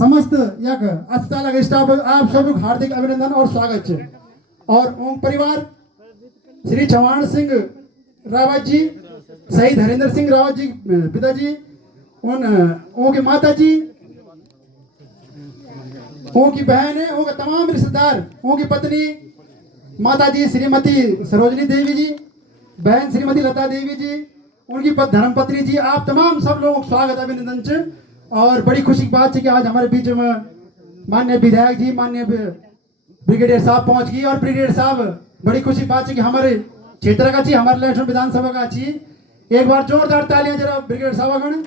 समस्त यक अस्पताल स्टाफ आप सबको हार्दिक अभिनंदन और स्वागत है। और ओम परिवार श्री चौहान सिंह रावत जी, शहीद हरिंदर सिंह रावत जी पिताजी, उनके माता जी, उनकी बहन है, उनके तमाम रिश्तेदार, उनकी पत्नी माता जी श्रीमती सरोजनी देवी जी, बहन श्रीमती लता देवी जी, उनकी धर्म पत्नी जी, आप तमाम सब लोगों को स्वागत अभिनंदन है। और बड़ी खुशी की बात है कि आज हमारे बीच में माननीय विधायक जी, माननीय ब्रिगेडियर साहब पहुंच गई। और ब्रिगेडियर साहब बड़ी खुशी की बात है कि हमारे क्षेत्र का छी, हमारे लहसुन विधानसभा का छी। एक बार जोरदार तालियां जरा ब्रिगेडियर साहब गण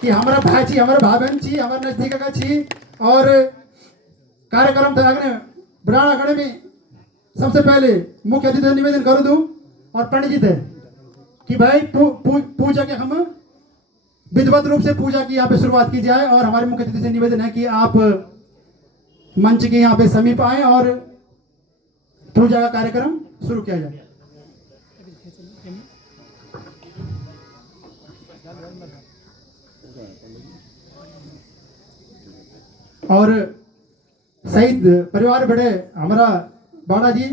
कि हमारा भाई छी, हमारे भाई बहन छी, हमारे नजदीक का छी। और कार्यक्रम था अग्नि ब्राह्मण अखाड़े में सबसे पहले मुख्य अतिथि निवेदन कर दूं और पंडित जी थे कि भाई पूजा के हम विधिवत रूप से पूजा की यहाँ पे शुरुआत की जाए। और हमारे मुख्य अतिथि से निवेदन है कि आप मंच के यहाँ पे समीप आए और पूजा का कार्यक्रम शुरू किया जाए। और शहीद परिवार बड़े हमारा बाड़ा जी,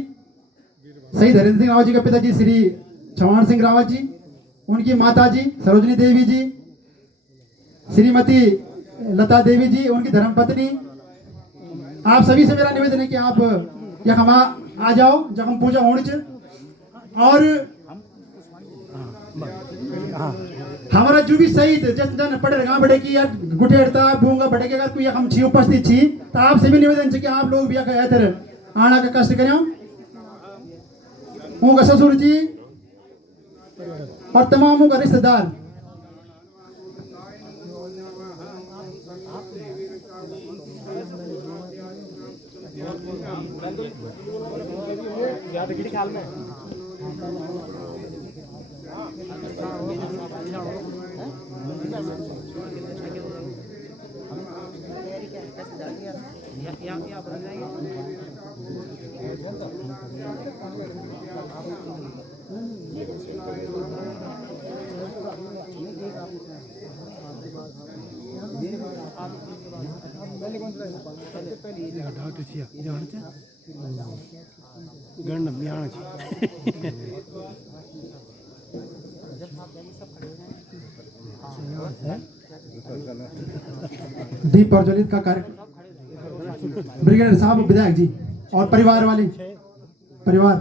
शहीद हरिंदर सिंह रावत जी के पिताजी श्री चौहान सिंह रावत जी, उनकी माता जी सरोजनी देवी जी, श्रीमती लता देवी जी, उनकी धर्मपत्नी, आप सभी से मेरा निवेदन है कि आप यहाँ आ जाओ जब हम पूजा होनी चाहिए। और हमारा जो भी शहीद जन पड़े गाँव बड़े की यार गुटेड़ता बूंगा बड़े के अगर कोई हम छी उपस्थित छी तो आप सभी निवेदन है कि आप लोग भी इधर आना का कष्ट करें। उनका ससुर जी और तमाम उनका रिश्तेदार, दीप प्रज्वलित का कार्य ब्रिगेडियर साहब, विधायक जी और परिवार वाले परिवार।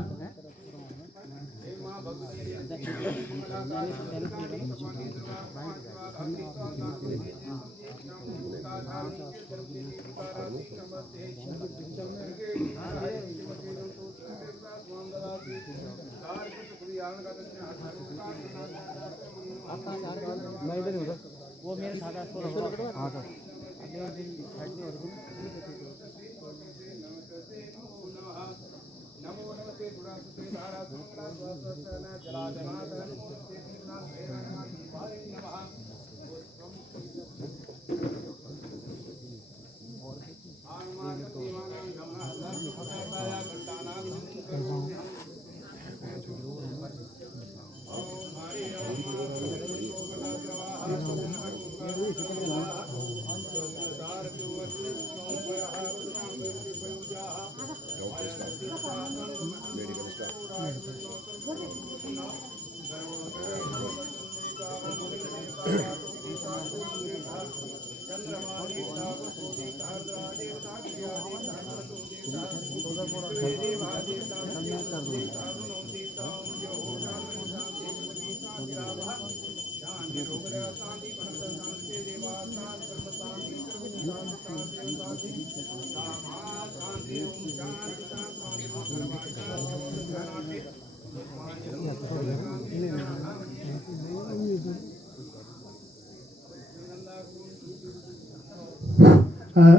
वो मेरे साथ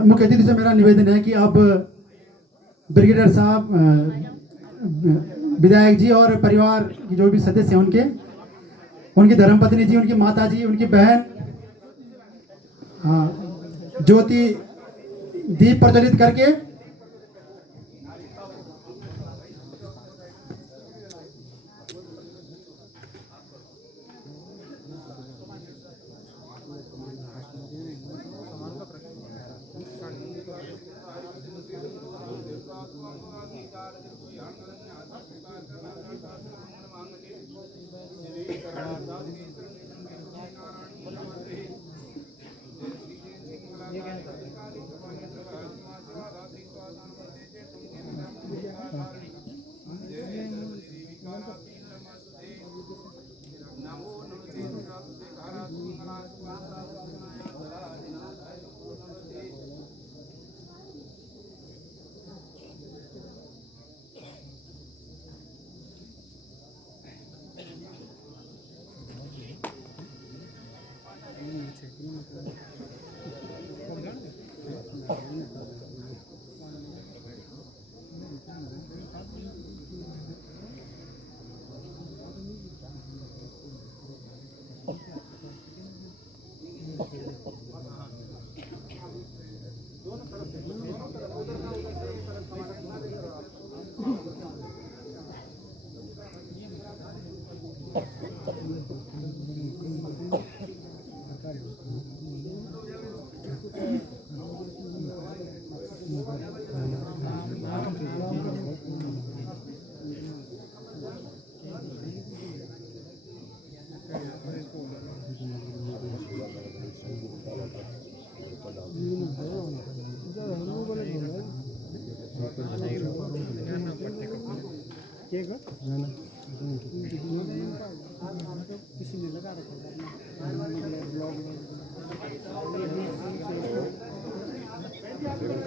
मुख्य अतिथि से मेरा निवेदन है कि अब ब्रिगेडियर साहब, विधायक जी और परिवार की जो भी सदस्य हैं उनकी धर्मपत्नी जी, उनकी माता जी, उनकी बहन ज्योति दीप प्रज्वलित करके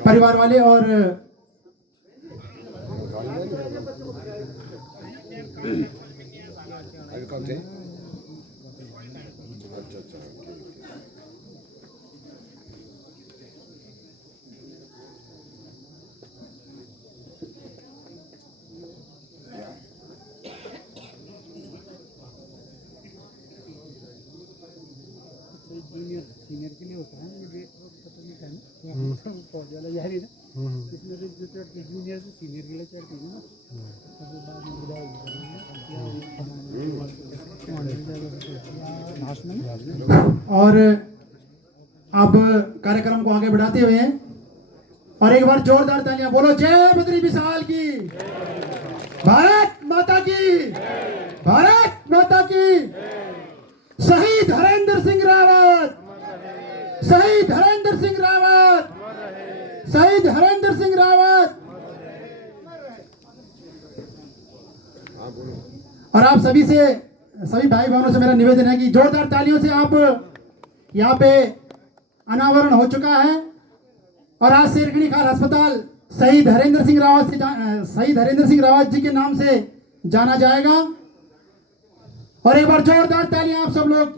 परिवार वाले और अभी कब थे? अच्छा अच्छा जूनियर सीनियर के लिए होता है मुझे पता नहीं था ना फौज वाला जा रही ना इसमें से जो चढ़ती जूनियर से सीनियर के लिए चढ़ती है ना तो बाद में बुरा और अब कार्यक्रम को आगे बढ़ाते हुए और एक बार जोरदार तालियां बोलो जय बद्री विशाल की, भारत माता की, भारत माता की। शहीद हरेंद्र सिंह रावत, शहीद हरेंद्र सिंह रावत, शहीद हरेंद्र सिंह रावत। और आप सभी से, सभी भाई बहनों से मेरा निवेदन है कि जोरदार तालियों से आप यहाँ पे अनावरण हो चुका है और आज से रिकणी खाल अस्पताल शहीद हरेंद्र सिंह रावत से शहीद हरेंद्र सिंह रावत जी के नाम से जाना जाएगा। और एक बार जोरदार तालियां आप सब लोग।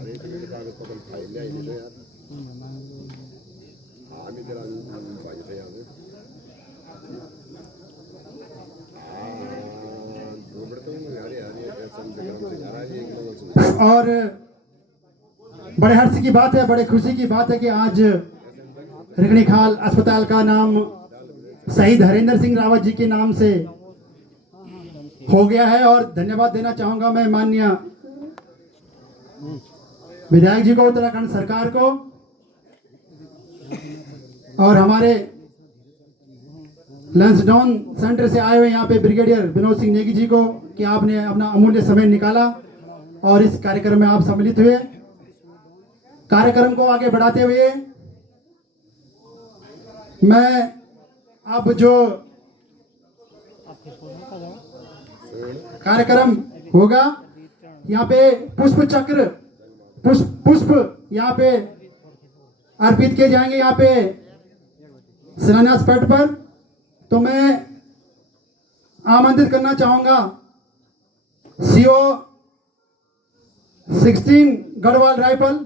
अरे तुम्ही कागद पत्र फाईल आहे यार आम्ही त्याला पाहिजे यार और बड़े हर्ष की बात है, बड़े खुशी की बात है कि आज रिकणी खाल अस्पताल का नाम शहीद हरेंद्र सिंह रावत जी के नाम से हो गया है। और धन्यवाद देना चाहूंगा मैं माननीय विधायक जी को, उत्तराखंड सरकार को और हमारे लैंसडाउन सेंटर से आए हुए यहाँ पे ब्रिगेडियर विनोद सिंह नेगी जी को कि आपने अपना अमूल्य समय निकाला और इस कार्यक्रम में आप सम्मिलित हुए। कार्यक्रम को आगे बढ़ाते हुए मैं अब जो कार्यक्रम होगा यहाँ पे पुष्प चक्र पुष्प यहाँ पे अर्पित किए जाएंगे यहाँ पे शिलान्यास पट पर। तो मैं आमंत्रित करना चाहूंगा सीओ 16 गढ़वाल राइफल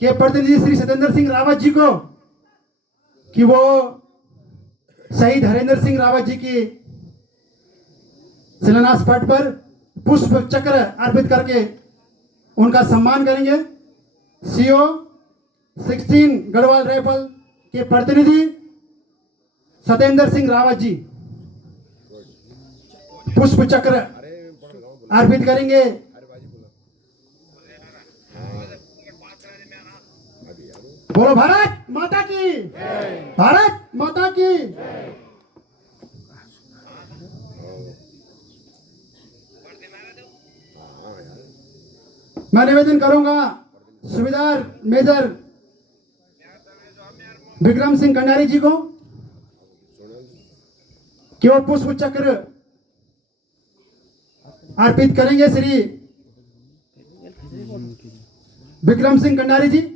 के प्रतिनिधि श्री सत्येंद्र सिंह रावत जी को कि वो शहीद हरेंद्र सिंह रावत जी की शिलान्यास पट पर पुष्प चक्र अर्पित करके उनका सम्मान करेंगे। सीओ 16 गढ़वाल राइफल के प्रतिनिधि सत्येंद्र सिंह रावत जी पुष्प चक्र अर्पित करेंगे। बोलो भारत माता की, भारत माता की। हाँ यार मैं निवेदन करूंगा सुबेदार मेजर विक्रम सिंह कंडारी जी को कि वो पुष्प चक्र अर्पित करेंगे श्री विक्रम सिंह कंडारी जी।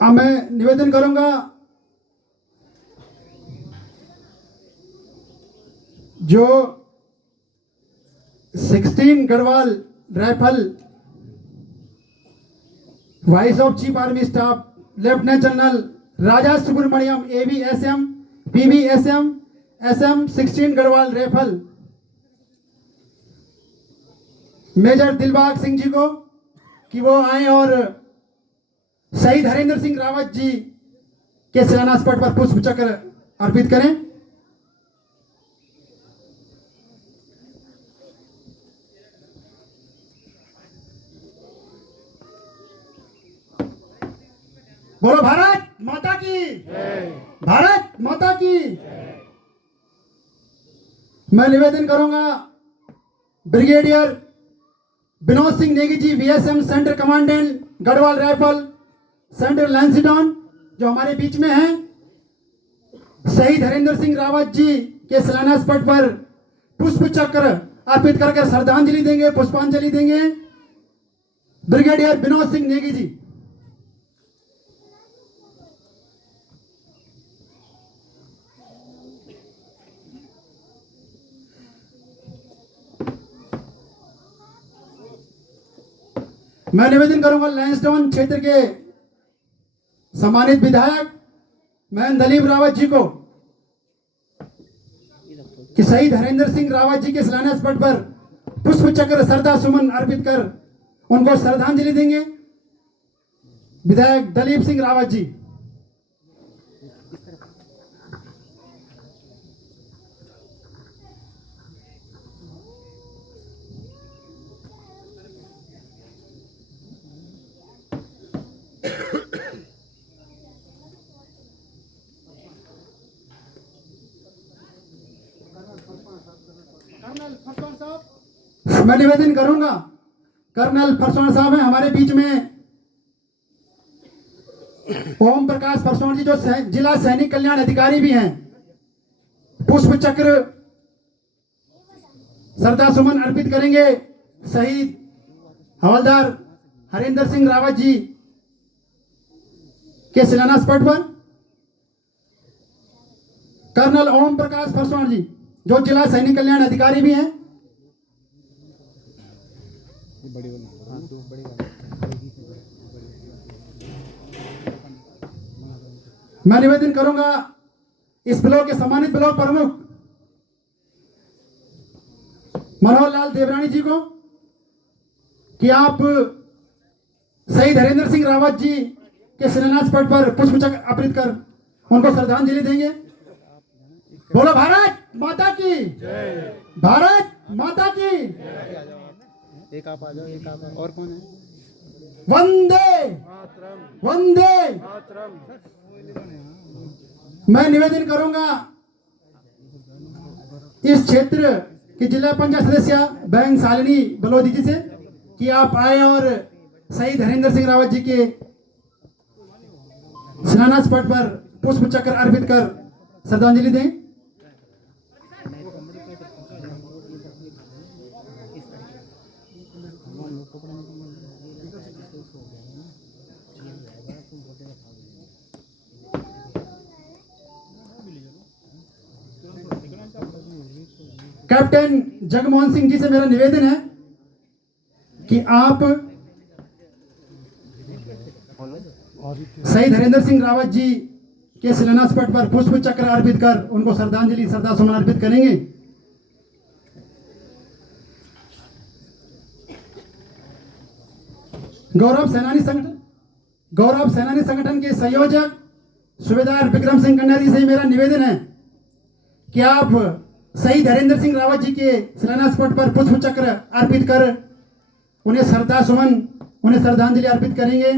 अब मैं निवेदन करूंगा जो 16 Garhwal rifle vice of chief army staff lieutenant general Raja Subramaniam AVSM PVSM SM 16 Garhwal rifle major Dilbag Singh ji को कि वो आए और शहीद हरेंद्र सिंह रावत जी के शिलान्यास पट पर पुष्प चक्र अर्पित करें। बोलो भारत माता की, भारत माता की। मैं निवेदन करूंगा ब्रिगेडियर विनोद सिंह नेगी जी VSM centre commandant Garhwal rifle central Lansdowne जो हमारे बीच में हैं, शहीद हरेंद्र सिंह रावत जी के शिलान्यास पट पर पुष्प चक्र अर्पित करके श्रद्धांजलि देंगे, पुष्पांजलि देंगे। ब्रिगेडियर विनोद सिंह नेगी जी। मैं निवेदन करूंगा लैंसडाउन क्षेत्र के सम्मानित विधायक महेंद्र दलीप रावत जी को कि शहीद हरेंद्र सिंह रावत जी के शिलान्यास पट पर पुष्प चक्र श्रद्धा सुमन अर्पित कर उनको श्रद्धांजलि देंगे। विधायक दलीप सिंह रावत जी। मैं निवेदन करूंगा कर्नल फरसौन साहब हैं हमारे बीच में, ओम प्रकाश फरसौन जी जो जिला सैनिक कल्याण अधिकारी भी हैं, पुष्प चक्र श्रद्धा सुमन अर्पित करेंगे शहीद हवलदार हरेंद्र सिंह रावत जी के शिलान्यास पट पर। कर्नल ओम प्रकाश फरसौन जी जो जिला सैनिक कल्याण अधिकारी भी हैं। मैं निवेदन करूंगा इस ब्लॉक के सम्मानित ब्लॉक प्रमुख मनोहर लाल देवरानी जी को कि आप शहीद हरेंद्र सिंह रावत जी के शिलान्यास पट पर पुष्प चक्र अर्पित कर उनको श्रद्धांजलि देंगे। बोलो भारत माता की, भारत माता की। एक आप आ जाओ, एक आप और कौन है? वंदे वंदे। मैं निवेदन करूंगा इस क्षेत्र की जिला पंचायत सदस्य बहन शालिनी बलोदी जी से कि आप आए और शहीद हरेंद्र सिंह रावत जी के शिलान्यास पट पर पुष्प चक्र अर्पित कर श्रद्धांजलि दें। कैप्टन जगमोहन सिंह जी से मेरा निवेदन है कि आप शहीद हरेंद्र सिंह रावत जी के शिलान्यास पट पर पुष्प चक्र अर्पित कर उनको श्रद्धांजलि श्रद्धासुमन अर्पित करेंगे। गौरव सेनानी संगठन के संयोजक सूबेदार विक्रम सिंह कन्यारी से मेरा निवेदन है कि आप शहीद हरेंद्र सिंह रावत जी के शिलान्यास पट पर पुष्प चक्र अर्पित कर उन्हें श्रद्धांजलि अर्पित करेंगे।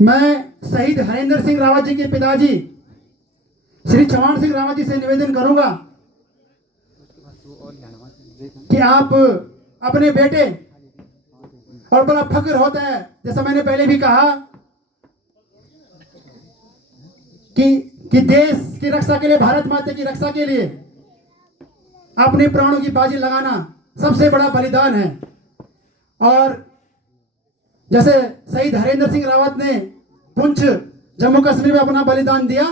मैं शहीद हरेंद्र सिंह रावत जी के पिताजी श्री चौहान सिंह रावत जी से निवेदन करूंगा कि आप अपने बेटे, और बड़ा फक्र होता है जैसा मैंने पहले भी कहा कि देश की रक्षा के लिए, भारत माता की रक्षा के लिए अपने प्राणों की बाजी लगाना सबसे बड़ा बलिदान है। और जैसे शहीद हरेंद्र सिंह रावत ने पुंछ जम्मू कश्मीर में अपना बलिदान दिया,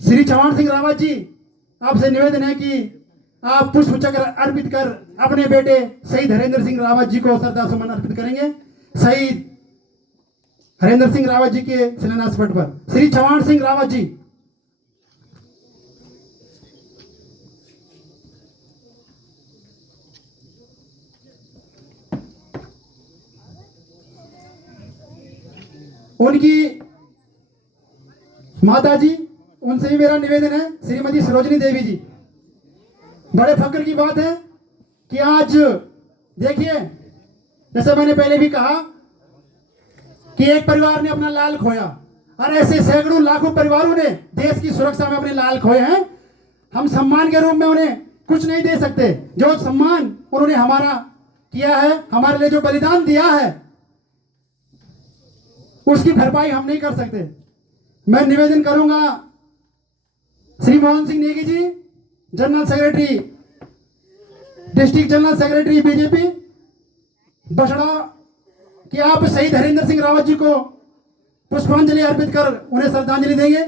श्री चौहान सिंह रावत जी आपसे निवेदन है कि आप पुष्प चक्र अर्पित कर अपने बेटे शहीद हरेंद्र सिंह रावत जी को श्रद्धासुमन अर्पित करेंगे। शहीद हरेंद्र सिंह रावत जी के शिलान्यास पट पर श्री चौहान सिंह रावत जी। उनकी माता जी, उनसे भी मेरा निवेदन है, श्रीमती सरोजनी देवी जी। बड़े फक्र की बात है कि आज देखिए, जैसे मैंने पहले भी कहा कि एक परिवार ने अपना लाल खोया और ऐसे सैकड़ों लाखों परिवारों ने देश की सुरक्षा में अपने लाल खोए हैं। हम सम्मान के रूप में उन्हें कुछ नहीं दे सकते। जो सम्मान उन्होंने हमारा किया है, हमारे लिए जो बलिदान दिया है, उसकी भरपाई हम नहीं कर सकते। मैं निवेदन करूंगा Shri Mohan Singh Negi ji, general secretary, district general secretary BJP बछड़ा, कि आप शहीद हरेंद्र सिंह रावत जी को पुष्पांजलि अर्पित कर उन्हें श्रद्धांजलि देंगे।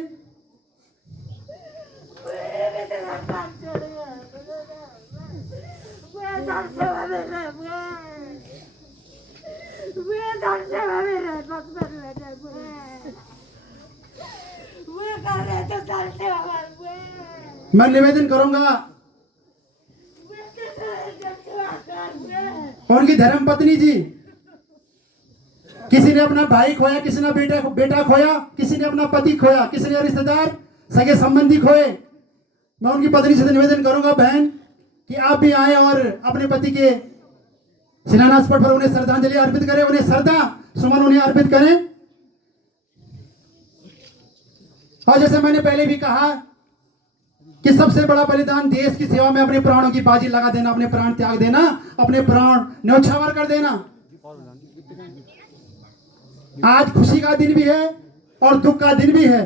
मैं निवेदन करूंगा उनकी धर्मपत्नी जी, किसी ने अपना भाई खोया, किसी ने बेटा खोया, किसी ने अपना पति खोया, किसी ने रिश्तेदार सगे संबंधी खोए। मैं उनकी पत्नी से निवेदन करूंगा बहन कि आप भी आए और अपने पति के शिलान्यास पट पर उन्हें श्रद्धांजलि अर्पित करें, उन्हें श्रद्धा सुमन उन्हें अर्पित करें। और जैसे मैंने पहले भी कहा कि सबसे बड़ा बलिदान देश की सेवा में अपने प्राणों की बाजी लगा देना, अपने प्राण त्याग देना, अपने प्राण न्यौछावर कर देना। आज खुशी का दिन भी है और दुख का दिन भी है।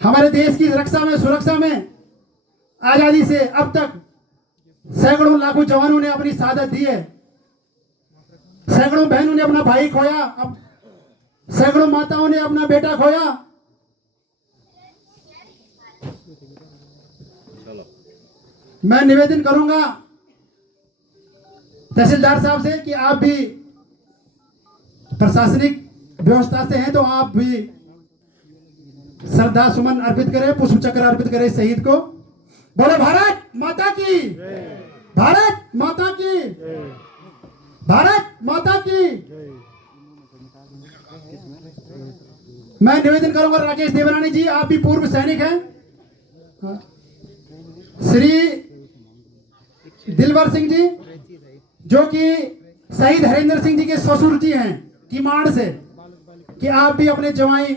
हमारे देश की रक्षा में, सुरक्षा में आजादी से अब तक सैकड़ों लाखों जवानों ने अपनी शहादत दी है। सैकड़ों बहनों ने अपना भाई खोया, अब सैकड़ों माताओं ने अपना बेटा खोया। मैं निवेदन करूंगा तहसीलदार साहब से कि आप भी प्रशासनिक व्यवस्था से हैं तो आप भी श्रद्धा सुमन अर्पित करें, पुष्प चक्र अर्पित करें शहीद को। बोलो भारत माता की, भारत माता की, भारत माता की। मैं निवेदन करूंगा राकेश देवरानी जी, आप भी पूर्व सैनिक हैं। श्री दिलवर सिंह जी, जो कि शहीद हरेंद्र सिंह जी के ससुर जी हैं किमाड़ से, कि आप भी अपने जवाई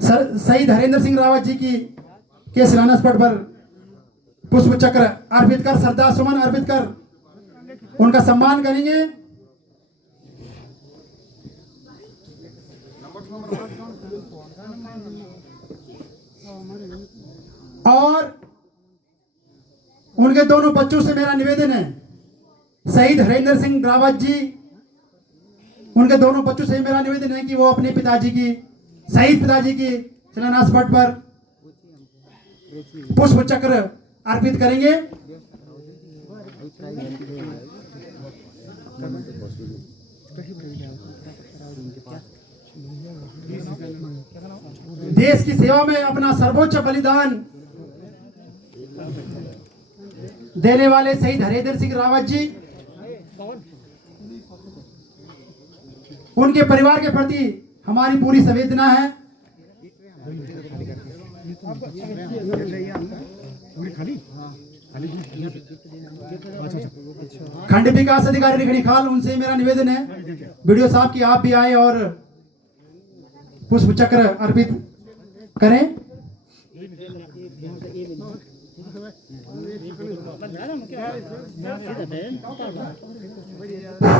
शहीद हरेंद्र सिंह रावत जी की के शिलान्यास पट पर पुष्प चक्र अर्पित कर, श्रद्धा सुमन अर्पित कर उनका सम्मान करेंगे। और उनके दोनों बच्चों से मेरा निवेदन है, शहीद हरेंद्र सिंह रावत जी, उनके दोनों बच्चों से मेरा निवेदन है कि वो अपने पिताजी की, शहीद पिताजी की शिलान्यास पट पर पुष्प चक्र अर्पित करेंगे। देश की सेवा में अपना सर्वोच्च बलिदान देने वाले शहीद हरेंद्र सिंह रावत जी, उनके परिवार के प्रति हमारी पूरी संवेदना है। खंड विकास अधिकारी रिखड़ी खाल, उनसे मेरा निवेदन है वीडियो साहब की आप भी आए और पुष्प चक्र अर्पित करें।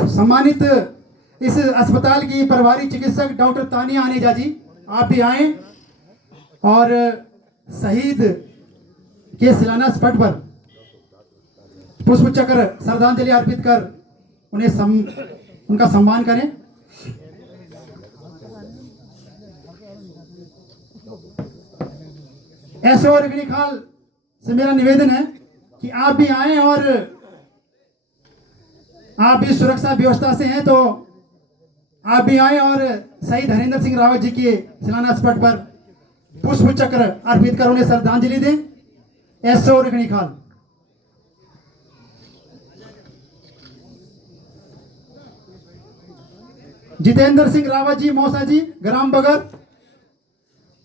सम्मानित इस अस्पताल की प्रभारी चिकित्सक डॉक्टर तानिया आनेजा जी, आप भी आए और शहीद के शिलान्यास पट पर पुष्प चक्र श्रद्धांजलि अर्पित कर उनका सम्मान करें। एसओ रिखड़ी खाल से मेरा निवेदन है कि आप भी आए और आप भी सुरक्षा व्यवस्था से हैं तो आप भी आए और शहीद हरेंद्र सिंह रावत जी के शिलान्यास पट पर पुष्प चक्र अर्पित कर उन्हें श्रद्धांजलि दें। एसओ रिखड़ी खाल। जितेंद्र सिंह रावत जी मौसा जी ग्राम बगर।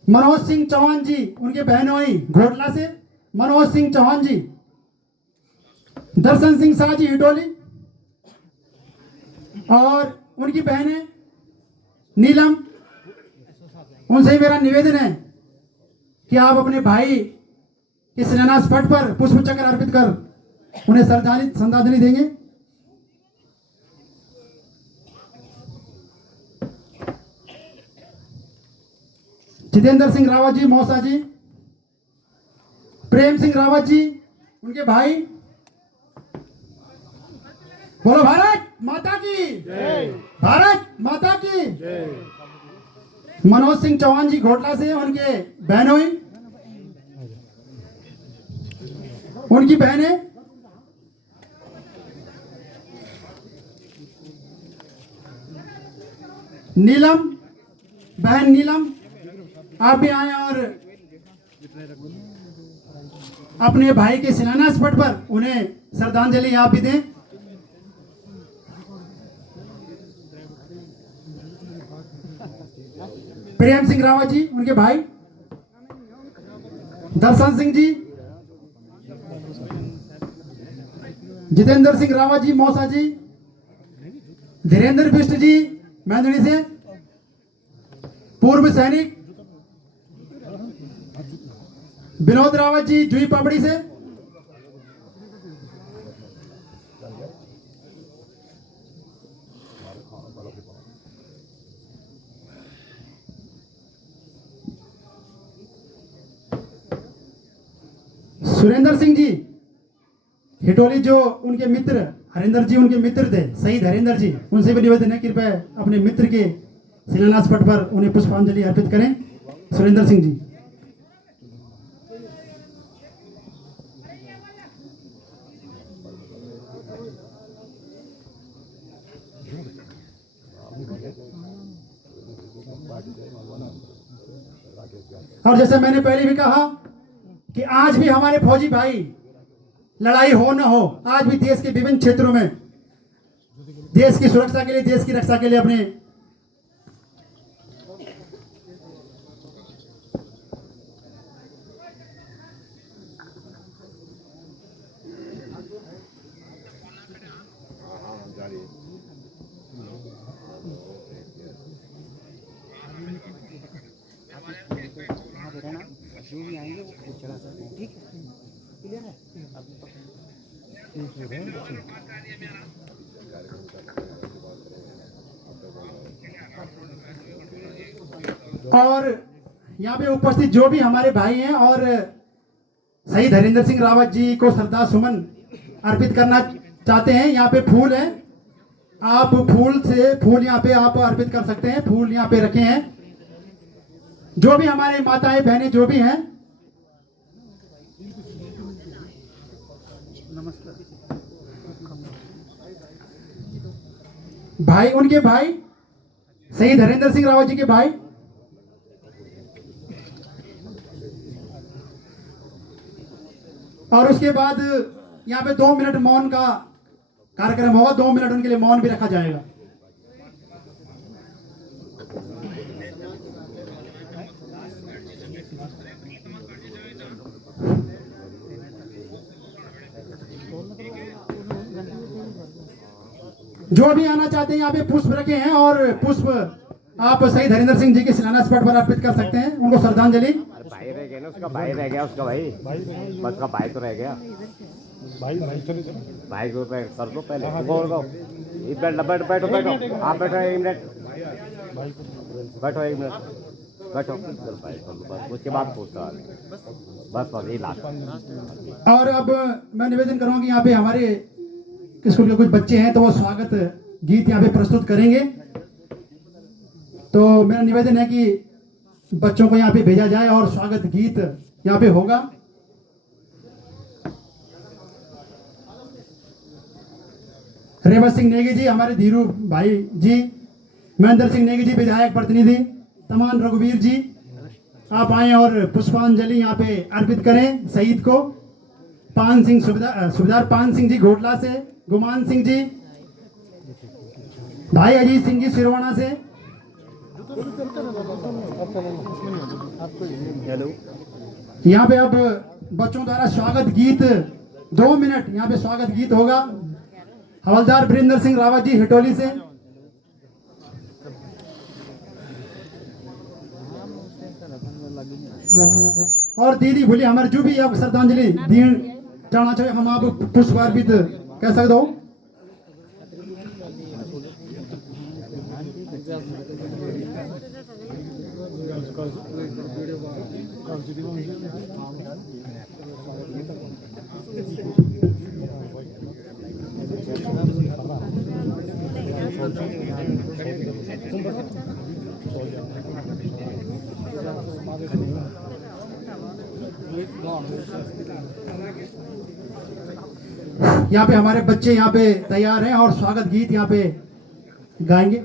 मनोज सिंह चौहान जी, उनके बहनोई घोटला से मनोज सिंह चौहान जी। दर्शन सिंह शाह जी हिडोली और उनकी बहनें नीलम, उनसे मेरा निवेदन है कि आप अपने भाई के शिलान्यास पट पर पुष्प चक्र अर्पित कर उन्हें श्रद्धांजलि देंगे। जितेंद्र सिंह रावत जी मौसा जी। प्रेम सिंह रावत जी, उनके भाई। बोलो भारत माता की जय, भारत माता की जय। मनोज सिंह चौहान जी घोटला से, उनके बहनोई, उनकी बहनें। नीलम, बहन नीलम, आप भी आए और अपने भाई के शिलान्यास पट पर उन्हें श्रद्धांजलि आप भी दें। प्रेम सिंह रावत जी, उनके भाई। दर्शन सिंह जी। जितेंद्र सिंह रावत जी मौसा जी। धीरेन्द्र बिष्ट जी मैंदड़ी से, पूर्व सैनिक। विनोद रावत जी जुई पापड़ी से। सुरेंद्र सिंह जी हिटोली, जो उनके मित्र हरेंद्र जी उनके मित्र थे, शहीद हरेंद्र जी, उनसे भी निवेदन है कृपया अपने मित्र के शिलान्यास पट पर उन्हें पुष्पांजलि अर्पित करें। सुरेंद्र सिंह जी। और जैसे मैंने पहले भी कहा कि आज भी हमारे फौजी भाई, लड़ाई हो न हो, आज भी देश के विभिन्न क्षेत्रों में देश की सुरक्षा के लिए, देश की रक्षा के लिए अपने जो भी आएंगे वो चढ़ा सकते हैं। ठीक है, क्लियर है। और यहाँ पे उपस्थित जो भी हमारे भाई हैं और शहीद हरेंद्र सिंह रावत जी को श्रद्धा सुमन अर्पित करना चाहते हैं, यहाँ पे फूल हैं, आप फूल यहाँ पे आप अर्पित कर सकते हैं। फूल यहाँ पे रखे हैं। जो भी हमारे माताएं बहनें जो भी हैं, भाई, उनके भाई शहीद हरेंद्र सिंह रावत जी के भाई। और उसके बाद यहाँ पे 2 मिनट मौन का कार्यक्रम होगा। 2 मिनट उनके लिए मौन भी रखा जाएगा। जो भी आना चाहते हैं यहाँ पे पुष्प रखे हैं और पुष्प आप शहीद हरिंदर सिंह जी के शिलान्यास पट पर अर्पित कर सकते हैं, उनको श्रद्धांजलि। भाई रह गया ना, उसका भाई रह गया, उसका भाई बस का भाई तो रह गया। भाई को कर दो पहले, बैठो बैठो बैठो, आप बैठो 1 मिनट, बैठो 1 मिनट बैठो, भाई बस उसके बाद पूछता बस यही लास्ट। और अब मैं निवेदन करूँगा कि यहाँ पे हमारे स्कूल के कुछ बच्चे हैं तो वो स्वागत गीत यहाँ पे प्रस्तुत करेंगे। तो मेरा निवेदन है कि बच्चों को यहाँ पे भेजा जाए और स्वागत गीत यहाँ पे होगा। रेवत सिंह नेगी जी, हमारे धीरू भाई जी, महेंद्र सिंह नेगी जी विधायक प्रतिनिधि, तमान रघुवीर जी, आप आए और पुष्पांजलि यहाँ पे अर्पित करें शहीद को। पान सिंह सुबेदार पान सिंह जी घोटला से, गुमान सिंह जी, भाई अजीत सिंह जी सिरवाना से। यहाँ पे अब बच्चों द्वारा स्वागत गीत 2 मिनट यहाँ पे स्वागत गीत होगा। हवलदार वीरेंद्र सिंह रावत जी हिटोली से। और दीदी भूली हमारे जो भी आप श्रद्धांजलि दीन जाना चाहिए, हम आप पुष्प अर्पित कह सकते हो। यहाँ पे हमारे बच्चे यहाँ पे तैयार हैं और स्वागत गीत यहाँ पे गाएंगे।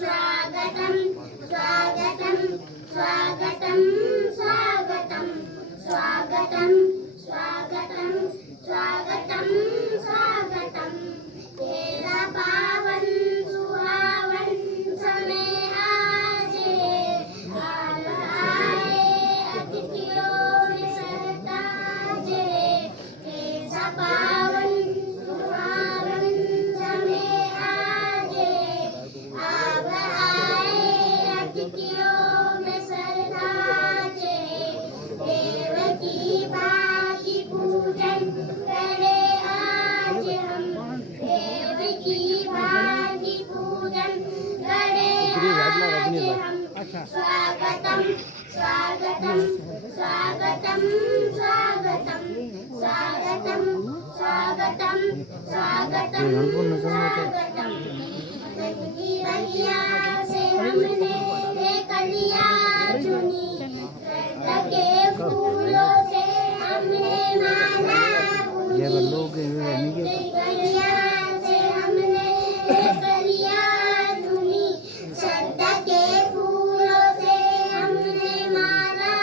स्वागतम स्वागतम स्वागतम स्वागतम स्वागतम स्वागतम स्वागतम स्वागतम। तेरा पावन सुहावन समय आज आए अतिथियों में सरताज। तेरा पावन सुहावन समय आज अब आए अतिथियों में सरताज। देव की भांति पूजन करे आज हम, देव की भांति पूजन करे आज हम। स्वागतम स्वागतम स्वागतम स्वागतम स्वागतम स्वागतम स्वागतम स्वागतम। की बगिया से हमने एक कलिया चुनी, के फूलों से हमने माला बुनी। बगिया से हमने एक कलिया चुनी, श्रद्धा के फूलों से हमने माला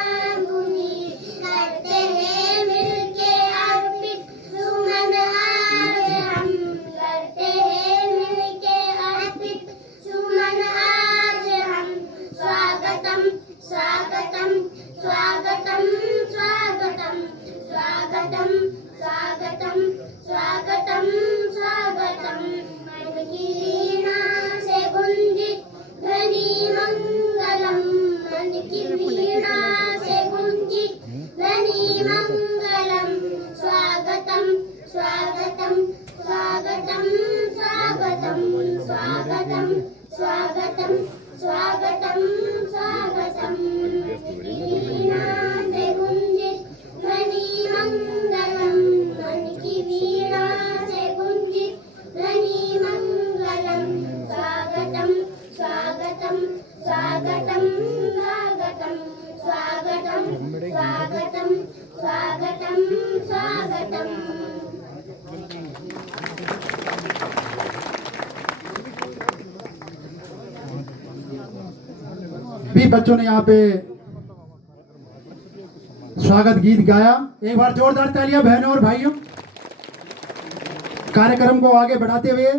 बुनी। करते हैं मिलके अर्पित सुमन आज हम, करते हैं मिलके अर्पित सुमन आज हम। स्वागतम स्वागतम स्वागतम स्वागतम स्वागतम स्वागतम स्वागतम स्वागतम। स्वागतं स्वागतं स्वागतं वीणासे गुंजित ध्वनिमङ्गलं मन की वीणा से गुंजित ध्वनिमङ्गलं स्वागतं स्वागतं स्वागतं स्वागतं स्वागतं स्वागतं स्वागतं स्वागतं भी बच्चों ने यहाँ पे स्वागत गीत गाया। एक बार जोरदार तालियां बहनों और भाइयों। कार्यक्रम को आगे बढ़ाते हुए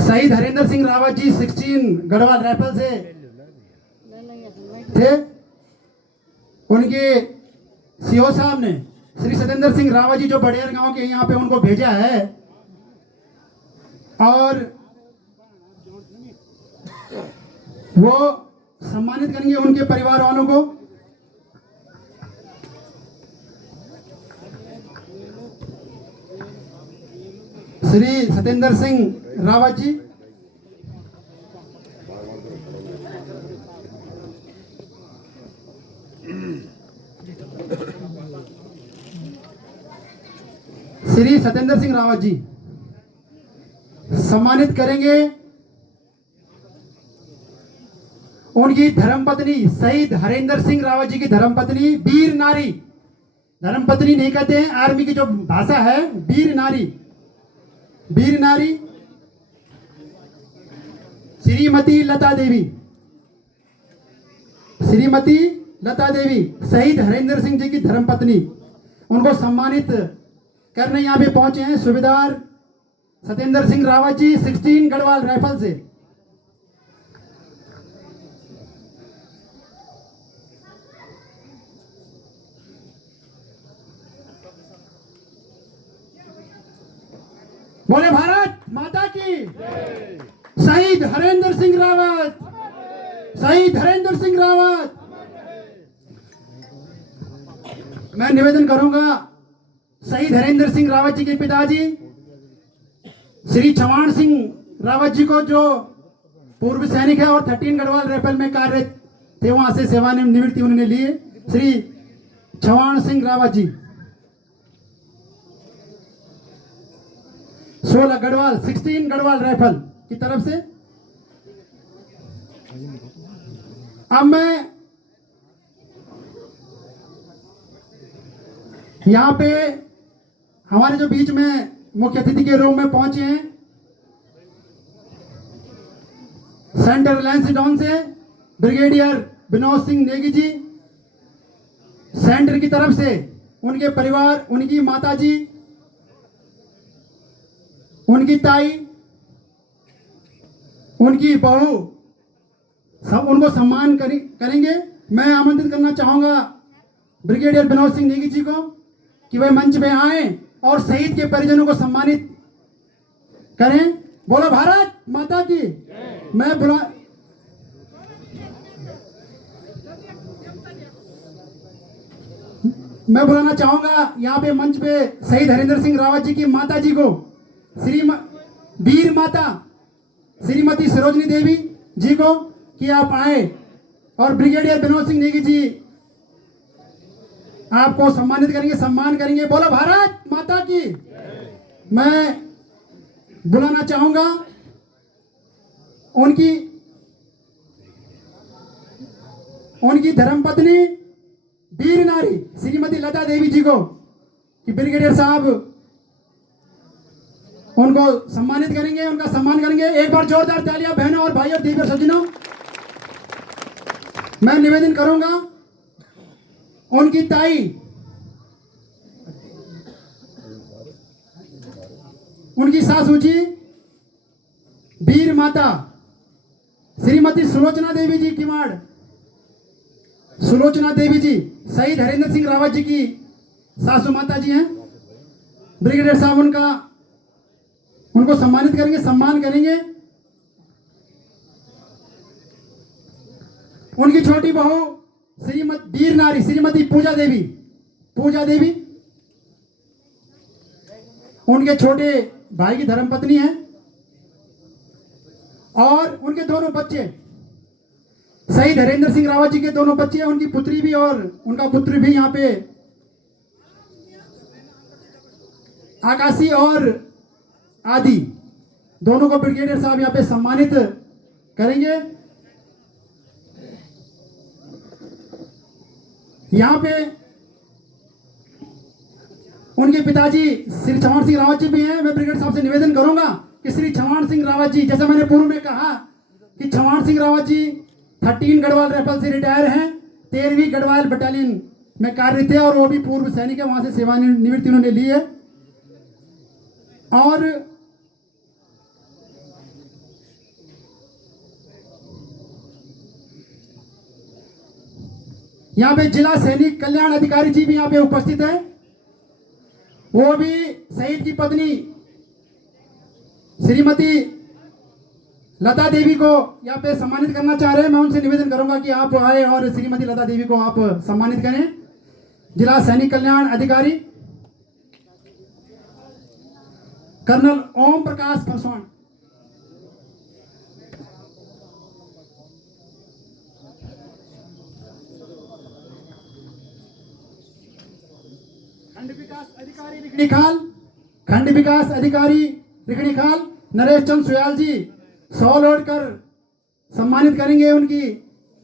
शहीद हरेंद्र सिंह रावत जी 16 गढ़वाल राइफल से थे। उनके सीओ साहब ने श्री सतेंद्र सिंह रावत जी जो बड़ेर गांव के यहाँ पे उनको भेजा है और वो सम्मानित करेंगे उनके परिवार वालों को। श्री सतेंद्र सिंह रावत जी श्री सतेंद्र सिंह रावत जी सम्मानित करेंगे उनकी धर्मपत्नी शहीद हरेंद्र सिंह रावत जी की धर्मपत्नी वीर नारी, धर्मपत्नी नहीं कहते हैं, आर्मी की जो भाषा है वीर नारी, वीर नारी श्रीमती लता देवी, श्रीमती लता देवी शहीद हरेंद्र सिंह जी की धर्मपत्नी, उनको सम्मानित करने यहाँ पे पहुंचे हैं सूबेदार सतेंद्र सिंह रावत जी 16 गढ़वाल राइफल से। बोले भारत माता की, शहीद हरेंद्र सिंह रावत, शहीद हरेंद्र सिंह रावत। मैं निवेदन करूंगा शहीद हरेंद्र सिंह रावत जी के पिताजी श्री चौहान सिंह रावत जी को, जो पूर्व सैनिक है और 13 गढ़वाल राइफल में कार्यरत थे, वहां से सेवानिवृत्ति उन्होंने ली है। श्री चौहान सिंह रावत जी 16 गढ़वाल 16 गढ़वाल राइफल की तरफ से। अब मैं यहाँ पे हमारे जो बीच में मुख्य अतिथि के रूम में पहुंचे हैं सेंटर रिलायंस डाउन से ब्रिगेडियर विनोद सिंह नेगी जी, सेंटर की तरफ से उनके परिवार, उनकी माताजी, उनकी ताई, उनकी बहू, सब उनको सम्मान करेंगे। मैं आमंत्रित करना चाहूंगा ब्रिगेडियर विनोद सिंह नेगी जी को कि वह मंच पे आए और शहीद के परिजनों को सम्मानित करें। बोलो भारत माता की। मैं बुलाना चाहूंगा यहाँ पे मंच पे शहीद हरेंद्र सिंह रावत जी की माता जी को, वीर माता श्रीमती सरोजनी देवी जी को, कि आप आए और ब्रिगेडियर विनोद सिंह नेगी जी आपको सम्मानित करेंगे, सम्मान करेंगे। बोलो भारत माता की। मैं बुलाना चाहूंगा उनकी धर्मपत्नी वीर नारी श्रीमती लता देवी जी को कि ब्रिगेडियर साहब उनको सम्मानित करेंगे, उनका सम्मान करेंगे। एक बार जोरदार तालियां बहनों और भाइयों, दिव्य सज्जनों। मैं निवेदन करूंगा उनकी ताई, उनकी सासू जी वीर माता श्रीमती सुलोचना देवी जी किमाड़, सुलोचना देवी जी शहीद हरेंद्र सिंह रावत जी की सासू माता जी हैं। ब्रिगेडियर साहब उनको सम्मानित करेंगे, सम्मान करेंगे। उनकी छोटी बहू श्रीमती वीर नारी श्रीमती पूजा देवी उनके छोटे भाई की धर्मपत्नी है और उनके दोनों बच्चे शहीद हरेंद्र सिंह रावत जी के दोनों बच्चे, उनकी पुत्री भी और उनका पुत्र भी यहाँ पे आकाशी और आदि दोनों को ब्रिगेडियर साहब यहाँ पे सम्मानित करेंगे। यहाँ पे उनके पिताजी श्री चौहान सिंह रावत जी भी हैं। मैं ब्रिगेडियर साहब से निवेदन करूंगा कि श्री चौहान सिंह रावत जी, जैसा मैंने पूर्व में कहा कि चौहान सिंह रावत जी 13 गढ़वाल राइफल से रिटायर हैं, 13वीं गढ़वाल बटालियन में कार्यरत थे और वो भी पूर्व सैनिक है, वहां से सेवानिवृत्ति उन्होंने ली है। और यहाँ पे जिला सैनिक कल्याण अधिकारी जी भी यहाँ पे उपस्थित है, वो भी शहीद की पत्नी श्रीमती लता देवी को यहाँ पे सम्मानित करना चाह रहे हैं। मैं उनसे निवेदन करूंगा कि आप आए और श्रीमती लता देवी को आप सम्मानित करें। जिला सैनिक कल्याण अधिकारी कर्नल ओम प्रकाश पासवान। खंड विकास अधिकारी रिकड़ीखाल, खंड विकास अधिकारी रिकड़ीखाल नरेश चंद सुयाल जी 100 लोड कर सम्मानित करेंगे उनकी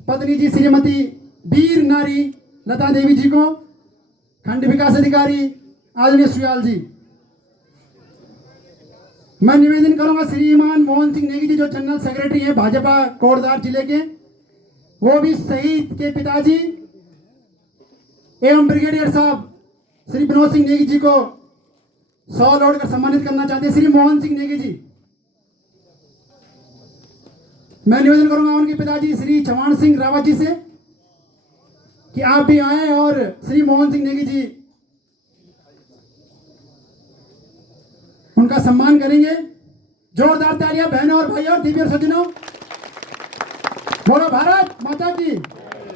पत्नी जी श्रीमती वीर नारी लता देवी जी को। खंड विकास अधिकारी आदरणीय सुयाल जी। मैं निवेदन करूंगा श्रीमान मोहन सिंह नेगी जी जो जनरल सेक्रेटरी हैं भाजपा कोटद्वार जिले के, वो भी शहीद के पिताजी एवं ब्रिगेडियर साहब श्री विनोद सिंह नेगी जी को 100 लोड कर सम्मानित करना चाहते हैं। श्री मोहन सिंह नेगी जी। मैं निवेदन करूंगा उनके पिताजी श्री चौहान सिंह रावत जी से कि आप भी आए और श्री मोहन सिंह नेगी जी उनका सम्मान करेंगे। जोरदार तालियां बहनों और भाइयों, दीदी और सज्जनों, बोलो भारत माता की।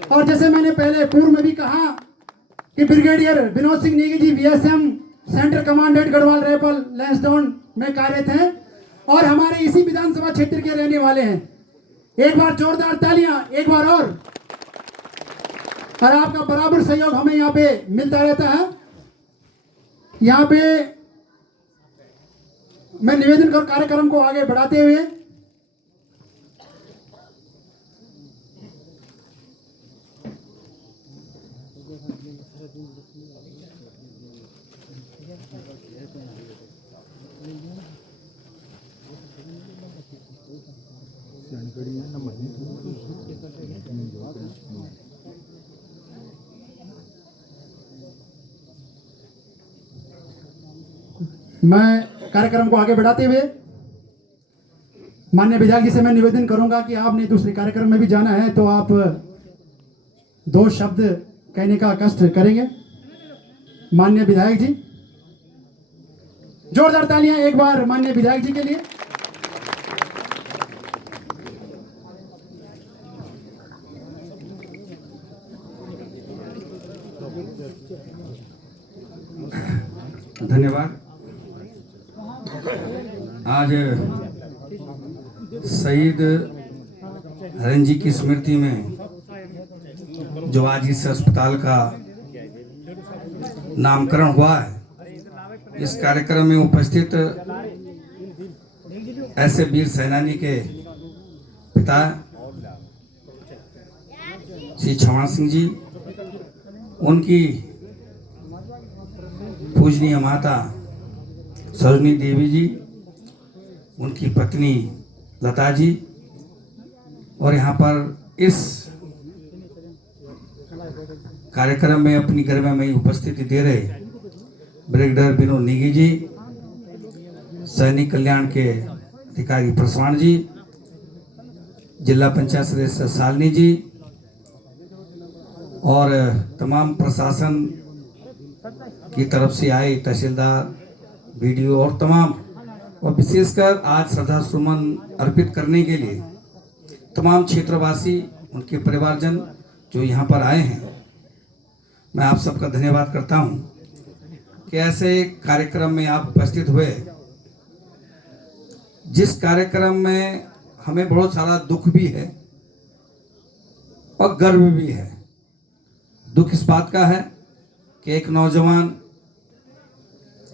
और जैसे मैंने पहले पूर्व में भी कहा कि brigadier Vinod Singh Negi ji VSM centre commandant Garhwal rifle Lansdowne में कार्यरत हैं और हमारे इसी विधानसभा क्षेत्र के रहने वाले हैं। एक बार जोरदार तालियां, एक बार और आपका बराबर सहयोग हमें यहाँ पे मिलता रहता है। यहाँ पे मैं निवेदन कर कार्यक्रम को आगे बढ़ाते हुए मैं कार्यक्रम को आगे बढ़ाते हुए माननीय विधायक जी से मैं निवेदन करूंगा कि आपने दूसरे कार्यक्रम में भी जाना है तो आप 2 शब्द कहने का कष्ट करेंगे। माननीय विधायक जी, जोरदार तालियां एक बार माननीय विधायक जी के लिए। धन्यवाद। आज शहीद हरेंद्र जी की स्मृति में जो आज इस अस्पताल का नामकरण हुआ है, इस कार्यक्रम में उपस्थित ऐसे वीर सेनानी के पिता श्री चौहान सिंह जी, उनकी पूजनीय माता सरोजनी देवी जी, उनकी पत्नी लता जी, और यहाँ पर इस कार्यक्रम में अपनी गरिमामयी उपस्थिति दे रहे ब्रिगेडियर विनोद नेगी जी, सैनिक कल्याण के अधिकारी पासवान जी, जिला पंचायत सदस्य सालनी जी और तमाम प्रशासन की तरफ से आए तहसीलदार, बीडीओ और तमाम, और विशेषकर आज श्रद्धा सुमन अर्पित करने के लिए तमाम क्षेत्रवासी, उनके परिवारजन जो यहाँ पर आए हैं, मैं आप सबका धन्यवाद करता हूँ कि ऐसे कार्यक्रम में आप उपस्थित हुए, जिस कार्यक्रम में हमें बहुत सारा दुख भी है और गर्व भी है। दुख इस बात का है कि एक नौजवान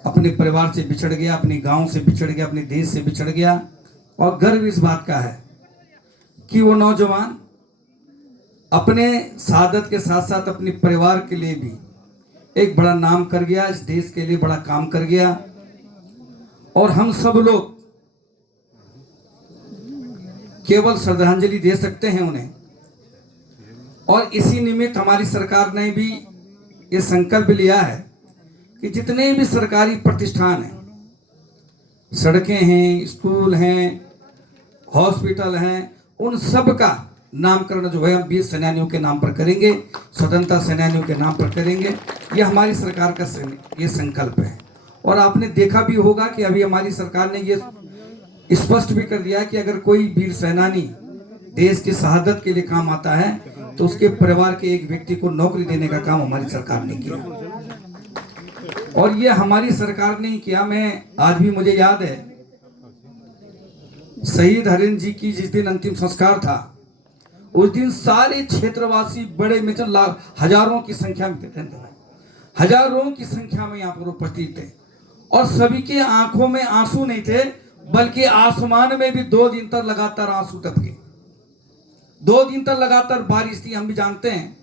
अपने परिवार से बिछड़ गया, अपने गांव से बिछड़ गया, अपने देश से बिछड़ गया। और गर्व इस बात का है कि वो नौजवान अपने शहादत के साथ साथ अपने परिवार के लिए भी एक बड़ा नाम कर गया, इस देश के लिए बड़ा काम कर गया। और हम सब लोग केवल श्रद्धांजलि दे सकते हैं उन्हें। और इसी निमित्त हमारी सरकार ने भी ये संकल्प लिया है कि जितने भी सरकारी प्रतिष्ठान हैं, सड़कें हैं, स्कूल हैं, हॉस्पिटल हैं, उन सब का नामकरण जो है हम वीर सेनानियों के नाम पर करेंगे, स्वतंत्रता सेनानियों के नाम पर करेंगे। ये हमारी सरकार का ये संकल्प है। और आपने देखा भी होगा कि अभी हमारी सरकार ने ये स्पष्ट भी कर दिया कि अगर कोई वीर सेनानी देश की शहादत के लिए काम आता है तो उसके परिवार के एक व्यक्ति को नौकरी देने का काम हमारी सरकार ने किया। और ये हमारी सरकार ने ही किया। मैं आज भी मुझे याद है शहीद हरेंद्र जी की जिस दिन अंतिम संस्कार था, उस दिन सारे क्षेत्रवासी बड़े में हजारों की संख्या में थे, हजारों की संख्या में यहाँ पर उपस्थित थे। और सभी के आंखों में आंसू नहीं थे, बल्कि आसमान में भी 2 दिन तक लगातार आंसू टपके। 2 दिन तक लगातार बारिश थी, हम भी जानते हैं।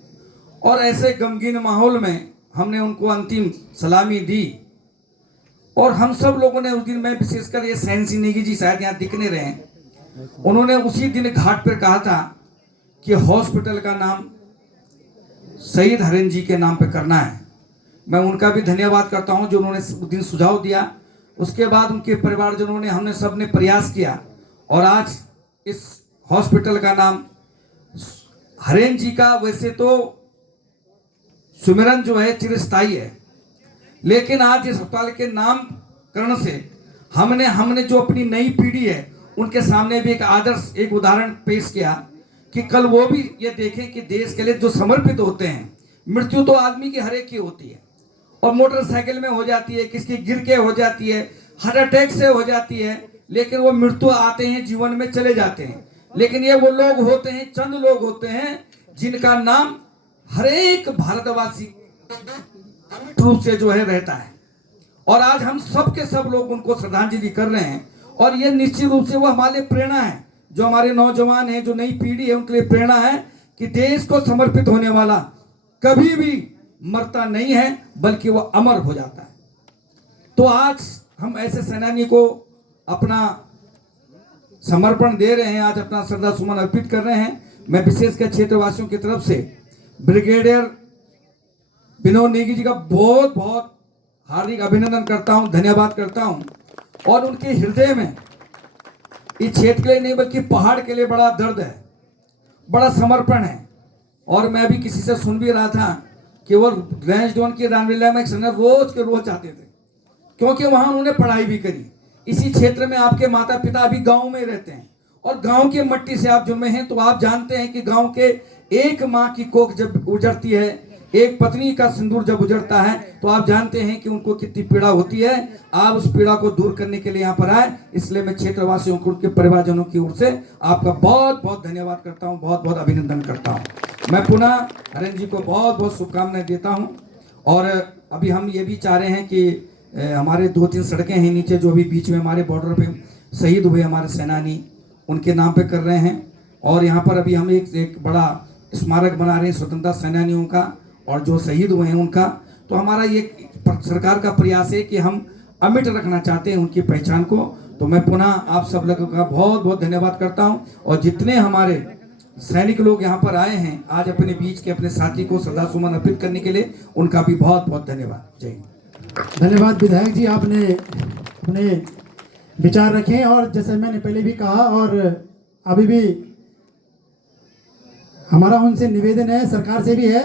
और ऐसे गमगीन माहौल में हमने उनको अंतिम सलामी दी। और हम सब लोगों ने उस दिन, मैं विशेषकर ये सहन सिंह नेगी जी शायद यहाँ दिखने रहे हैं, उन्होंने उसी दिन घाट पर कहा था कि हॉस्पिटल का नाम शहीद हरेंद्र जी के नाम पे करना है। मैं उनका भी धन्यवाद करता हूं जो उन्होंने उस दिन सुझाव दिया। उसके बाद उनके परिवारजनों ने, हमने सब ने प्रयास किया और आज इस हॉस्पिटल का नाम हरेंद्र जी का, वैसे तो सुमिरन जो है चिरस्थायी है, लेकिन आज इस अस्पताल के नामकरण से हमने जो अपनी नई पीढ़ी है उनके सामने भी एक आदर्श, एक उदाहरण पेश किया कि कल वो भी ये देखें कि देश के लिए जो समर्पित होते हैं। मृत्यु तो आदमी की हर एक की होती है, और मोटरसाइकिल में हो जाती है, किसकी गिर के हो जाती है, हार्ट अटैक से हो जाती है, लेकिन वो मृत्यु आते हैं, जीवन में चले जाते हैं। लेकिन ये वो लोग होते हैं, चंद लोग होते हैं जिनका नाम हर एक भारतवासी रूप से जो है रहता है। और आज हम सब के सब लोग उनको श्रद्धांजलि कर रहे हैं। और ये निश्चित रूप से वो हमारे प्रेरणा है, जो हमारे नौजवान हैं, जो नई पीढ़ी है, उनके लिए प्रेरणा है कि देश को समर्पित होने वाला कभी भी मरता नहीं है, बल्कि वो अमर हो जाता है। तो आज हम ऐसे सेनानी को अपना समर्पण दे रहे हैं, आज अपना श्रद्धा सुमन अर्पित कर रहे हैं। मैं विशेषकर क्षेत्रवासियों की तरफ से ब्रिगेडियर विनोद नेगी जी का बहुत बहुत हार्दिक अभिनंदन करता हूं, धन्यवाद करता हूं। और उनके हृदय में इस क्षेत्र के लिए नहीं बल्कि पहाड़ के लिए बड़ा दर्द है, बड़ा समर्पण है। और मैं भी किसी से सुन भी रहा था कि वो रेंज जोन की रामलीला में रोज के रोज आते थे, क्योंकि वहां उन्होंने पढ़ाई भी करी। इसी क्षेत्र में आपके माता पिता अभी गांव में रहते हैं, और गांव की मट्टी से आप जुड़े हैं, तो आप जानते हैं कि गांव के एक माँ की कोख जब उजड़ती है, एक पत्नी का सिंदूर जब उजड़ता है, तो आप जानते हैं कि उनको कितनी पीड़ा होती है। आप उस पीड़ा को दूर करने के लिए यहाँ पर आए, इसलिए मैं क्षेत्रवासियों को, उनके परिवारजनों की ओर से आपका बहुत बहुत धन्यवाद करता हूँ, बहुत बहुत अभिनंदन करता हूँ। मैं पुनः हरेंद्र जी को बहुत बहुत शुभकामनाएं देता हूँ। और अभी हम ये भी चाह रहे हैं कि हमारे 2-3 सड़कें हैं नीचे, जो भी बीच में हमारे बॉर्डर पे शहीद हुए हमारे सेनानी, उनके नाम पे कर रहे हैं। और यहाँ पर अभी हम एक बड़ा स्मारक बना रहे हैं स्वतंत्रता सेनानियों का, और जो शहीद हुए हैं उनका। तो हमारा ये सरकार का प्रयास है कि हम अमिट रखना चाहते हैं उनकी पहचान को। तो मैं पुनः आप सब लोगों का बहुत बहुत धन्यवाद करता हूँ। और जितने हमारे सैनिक लोग यहाँ पर आए हैं आज अपने बीच के अपने साथी को श्रद्धा सुमन अर्पित करने के लिए, उनका भी बहुत बहुत धन्यवाद। जय हिंद। धन्यवाद विधायक जी, आपने अपने विचार रखे। और जैसे मैंने पहले भी कहा और अभी भी हमारा उनसे निवेदन है, सरकार से भी है,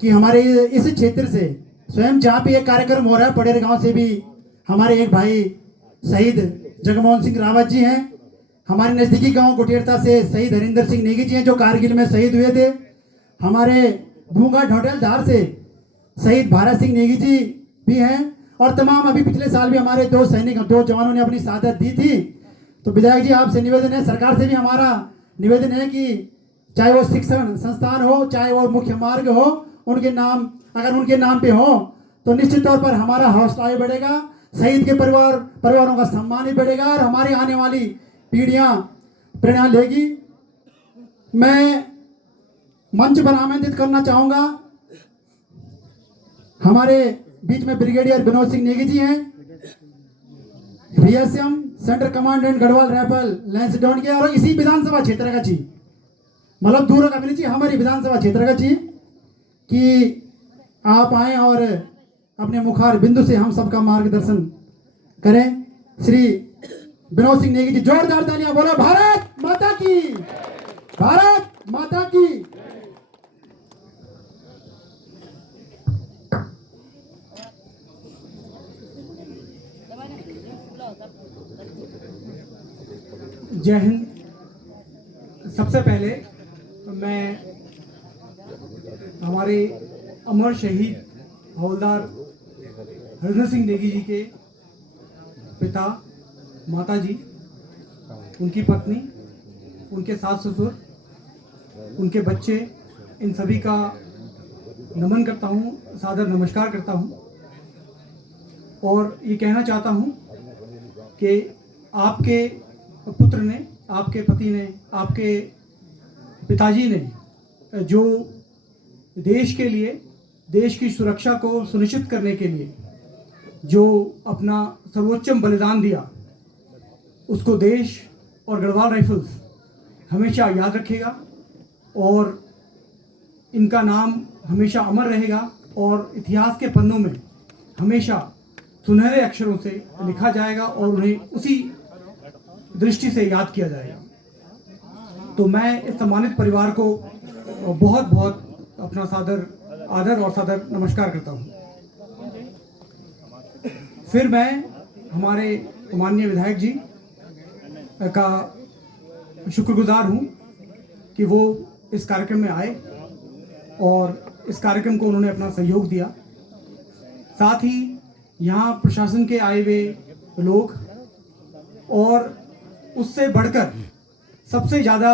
कि हमारे इस क्षेत्र से स्वयं जहाँ पे एक कार्यक्रम हो रहा है, पडेर गांव से भी हमारे एक भाई शहीद जगमोहन सिंह रावत जी हैं। हमारे नज़दीकी गांव गुटेरता से शहीद हरिंदर सिंह नेगी जी हैं, जो कारगिल में शहीद हुए थे। हमारे भूगा ढोटेल धार से शहीद भारत सिंह नेगी जी भी हैं। और तमाम अभी पिछले साल भी हमारे 2 सैनिक, 2 जवानों ने अपनी शहादत दी थी। तो विधायक जी आपसे निवेदन है, सरकार से भी हमारा निवेदन है कि चाहे वो शिक्षण संस्थान हो, चाहे वो मुख्य मार्ग हो, उनके नाम अगर उनके नाम पे हो तो निश्चित तौर पर हमारा हौसला भी बढ़ेगा, शहीद के परिवारों का सम्मान भी बढ़ेगा और हमारी आने वाली पीढ़ियां प्रेरणा लेगी। मैं मंच पर आमंत्रित करना चाहूंगा, हमारे बीच में ब्रिगेडियर विनोद सिंह नेगी जी हैं, VSM centre commandant Garhwal rifle Lansdowne के, और इसी विधानसभा क्षेत्र का जी मतलब दूर का भी हमारी विधानसभा क्षेत्र का जी कि आप आए और अपने मुखार बिंदु से हम सबका मार्गदर्शन करें। श्री विनोद सिंह नेगी जी, जोरदार तालियां बोलो भारत माता की, भारत माता की। जय हिंद। सबसे पहले मैं हमारे अमर शहीद हवलदार हरिंदर सिंह नेगी जी के पिता, माता जी, उनकी पत्नी, उनके सास ससुर, उनके बच्चे, इन सभी का नमन करता हूँ, सादर नमस्कार करता हूँ और ये कहना चाहता हूँ कि आपके पुत्र ने, आपके पति ने, आपके पिताजी ने जो देश के लिए, देश की सुरक्षा को सुनिश्चित करने के लिए जो अपना सर्वोच्चम बलिदान दिया, उसको देश और गढ़वाल राइफल्स हमेशा याद रखेगा और इनका नाम हमेशा अमर रहेगा और इतिहास के पन्नों में हमेशा सुनहरे अक्षरों से लिखा जाएगा और उन्हें उसी दृष्टि से याद किया जाएगा। तो मैं इस सम्मानित परिवार को बहुत बहुत अपना आदर और सादर नमस्कार करता हूँ। फिर मैं हमारे माननीय विधायक जी का शुक्रगुजार हूँ कि वो इस कार्यक्रम में आए और इस कार्यक्रम को उन्होंने अपना सहयोग दिया। साथ ही यहाँ प्रशासन के आए हुए लोग और उससे बढ़कर सबसे ज़्यादा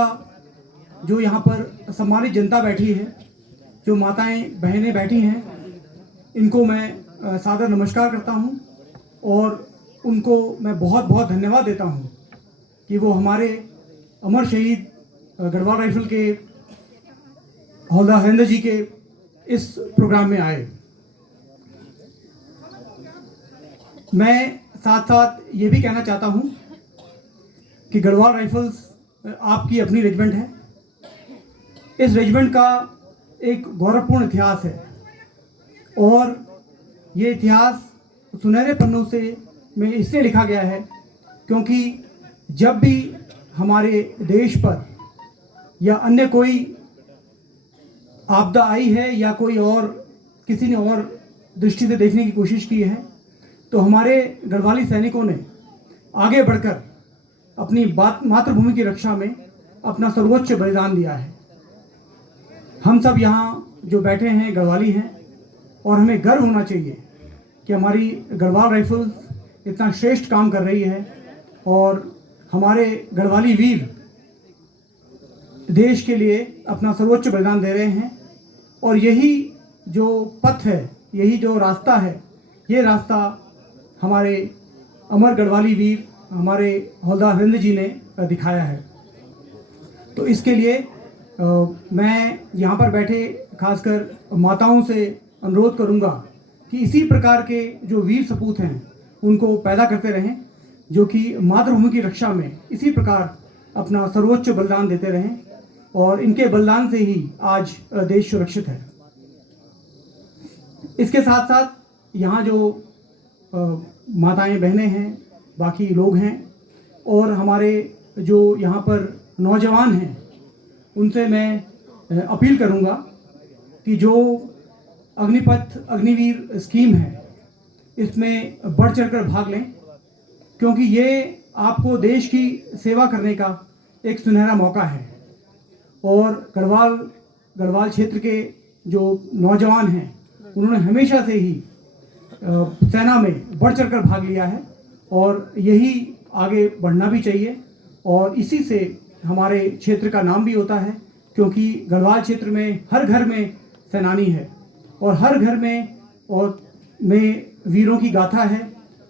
जो यहाँ पर सम्मानित जनता बैठी है, जो माताएं बहनें बैठी हैं, इनको मैं सादर नमस्कार करता हूँ और उनको मैं बहुत बहुत धन्यवाद देता हूँ कि वो हमारे अमर शहीद गढ़वाल राइफल के हवलदार हरिंदर जी के इस प्रोग्राम में आए। मैं साथ साथ ये भी कहना चाहता हूँ कि गढ़वाल राइफल्स आपकी अपनी रेजिमेंट है। इस रेजिमेंट का एक गौरवपूर्ण इतिहास है और ये इतिहास सुनहरे पन्नों से में इसलिए लिखा गया है क्योंकि जब भी हमारे देश पर या अन्य कोई आपदा आई है या कोई और किसी ने और दृष्टि से देखने की कोशिश की है, तो हमारे गढ़वाली सैनिकों ने आगे बढ़कर अपनी मातृभूमि की रक्षा में अपना सर्वोच्च बलिदान दिया है। हम सब यहाँ जो बैठे हैं गढ़वाली हैं और हमें गर्व होना चाहिए कि हमारी गढ़वाल राइफल्स इतना श्रेष्ठ काम कर रही है और हमारे गढ़वाली वीर देश के लिए अपना सर्वोच्च बलिदान दे रहे हैं। और यही जो पथ है, यही जो रास्ता है, ये रास्ता हमारे अमर गढ़वाली वीर हमारे हवलदार हरिंदर जी ने दिखाया है। तो इसके लिए मैं यहाँ पर बैठे खासकर माताओं से अनुरोध करूँगा कि इसी प्रकार के जो वीर सपूत हैं उनको पैदा करते रहें, जो कि मातृभूमि की रक्षा में इसी प्रकार अपना सर्वोच्च बलिदान देते रहें और इनके बलिदान से ही आज देश सुरक्षित है। इसके साथ साथ यहाँ जो माताएं बहनें हैं, बाकी लोग हैं और हमारे जो यहाँ पर नौजवान हैं, उनसे मैं अपील करूँगा कि जो अग्निपथ अग्निवीर स्कीम है इसमें बढ़ चढ़कर भाग लें, क्योंकि ये आपको देश की सेवा करने का एक सुनहरा मौका है। और गढ़वाल क्षेत्र के जो नौजवान हैं उन्होंने हमेशा से ही सेना में बढ़ चढ़कर भाग लिया है और यही आगे बढ़ना भी चाहिए और इसी से हमारे क्षेत्र का नाम भी होता है, क्योंकि गढ़वाल क्षेत्र में हर घर में सेनानी है और हर घर में वीरों की गाथा है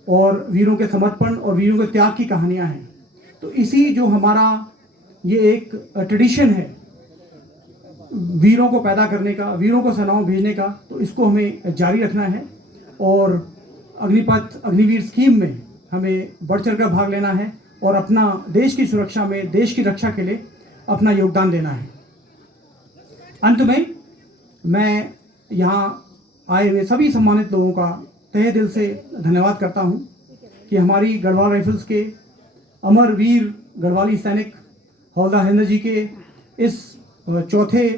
और वीरों के समर्पण और वीरों के त्याग की कहानियाँ हैं। तो इसी जो हमारा ये एक ट्रेडिशन है वीरों को पैदा करने का, वीरों को सेनाओं भेजने का, तो इसको हमें जारी रखना है और अग्निपथ अग्निवीर स्कीम में हमें बढ़ चढ़ कर भाग लेना है और अपना देश की सुरक्षा में, देश की रक्षा के लिए अपना योगदान देना है। अंत में मैं यहाँ आए हुए सभी सम्मानित लोगों का तहे दिल से धन्यवाद करता हूँ कि हमारी गढ़वाल राइफल्स के अमर वीर गढ़वाली सैनिक हवलदार हरिंदर जी के इस चौथे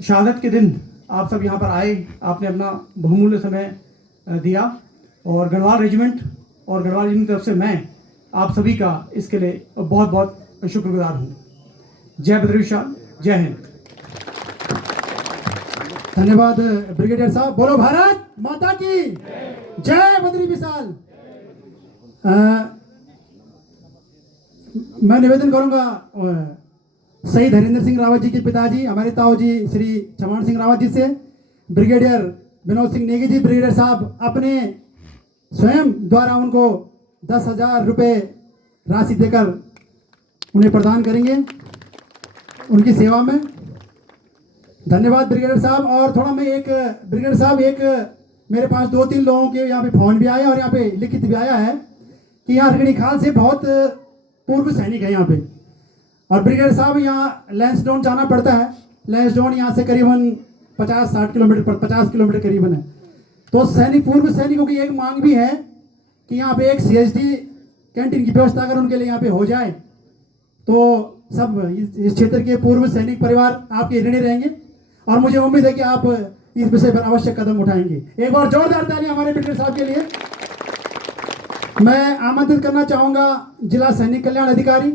शहादत के दिन आप सब यहाँ पर आए, आपने अपना बहुमूल्य समय दिया और गढ़वाल रेजिमेंट और गढ़वाल रेजिमेंट की तरफ से मैं आप सभी का इसके लिए बहुत बहुत शुक्रगुजार हूँ। जय बद्री विशाल, जय हिंद। धन्यवाद ब्रिगेडियर साहब। बोलो भारत माता की जय। बद्री विशाल। मैं निवेदन करूंगा शहीद हरिंदर सिंह रावत जी के पिताजी हमारे ताऊ जी श्री चमान सिंह रावत जी से ब्रिगेडियर विनोद सिंह नेगी जी, ब्रिगेडियर साहब अपने स्वयं द्वारा उनको 10,000 रुपये राशि देकर उन्हें प्रदान करेंगे उनकी सेवा में। धन्यवाद ब्रिगेडियर साहब। और थोड़ा मैं एक ब्रिगेडियर साहब, एक मेरे पास 2-3 लोगों के यहाँ पे फ़ोन भी आया और यहाँ पे लिखित भी आया है कि यहाँ रगड़ी खाल से बहुत पूर्व सैनिक है यहाँ पे, और ब्रिगेडियर साहब यहाँ लैंसडाउन जाना पड़ता है। लैंसडाउन यहाँ से करीबन 50-60 किलोमीटर पर 50 किलोमीटर करीबन है। तो सैनिक, पूर्व सैनिकों की एक मांग भी है कि यहाँ पे एक CSD कैंटीन की व्यवस्था अगर उनके लिए यहाँ पे हो जाए तो सब इस क्षेत्र के पूर्व सैनिक परिवार आपके ऋणी रहेंगे और मुझे उम्मीद है कि आप इस विषय पर अवश्य कदम उठाएंगे। एक बार जोरदार ताली हमारे ब्रिगेडियर साहब के लिए। मैं आमंत्रित करना चाहूँगा जिला सैनिक कल्याण अधिकारी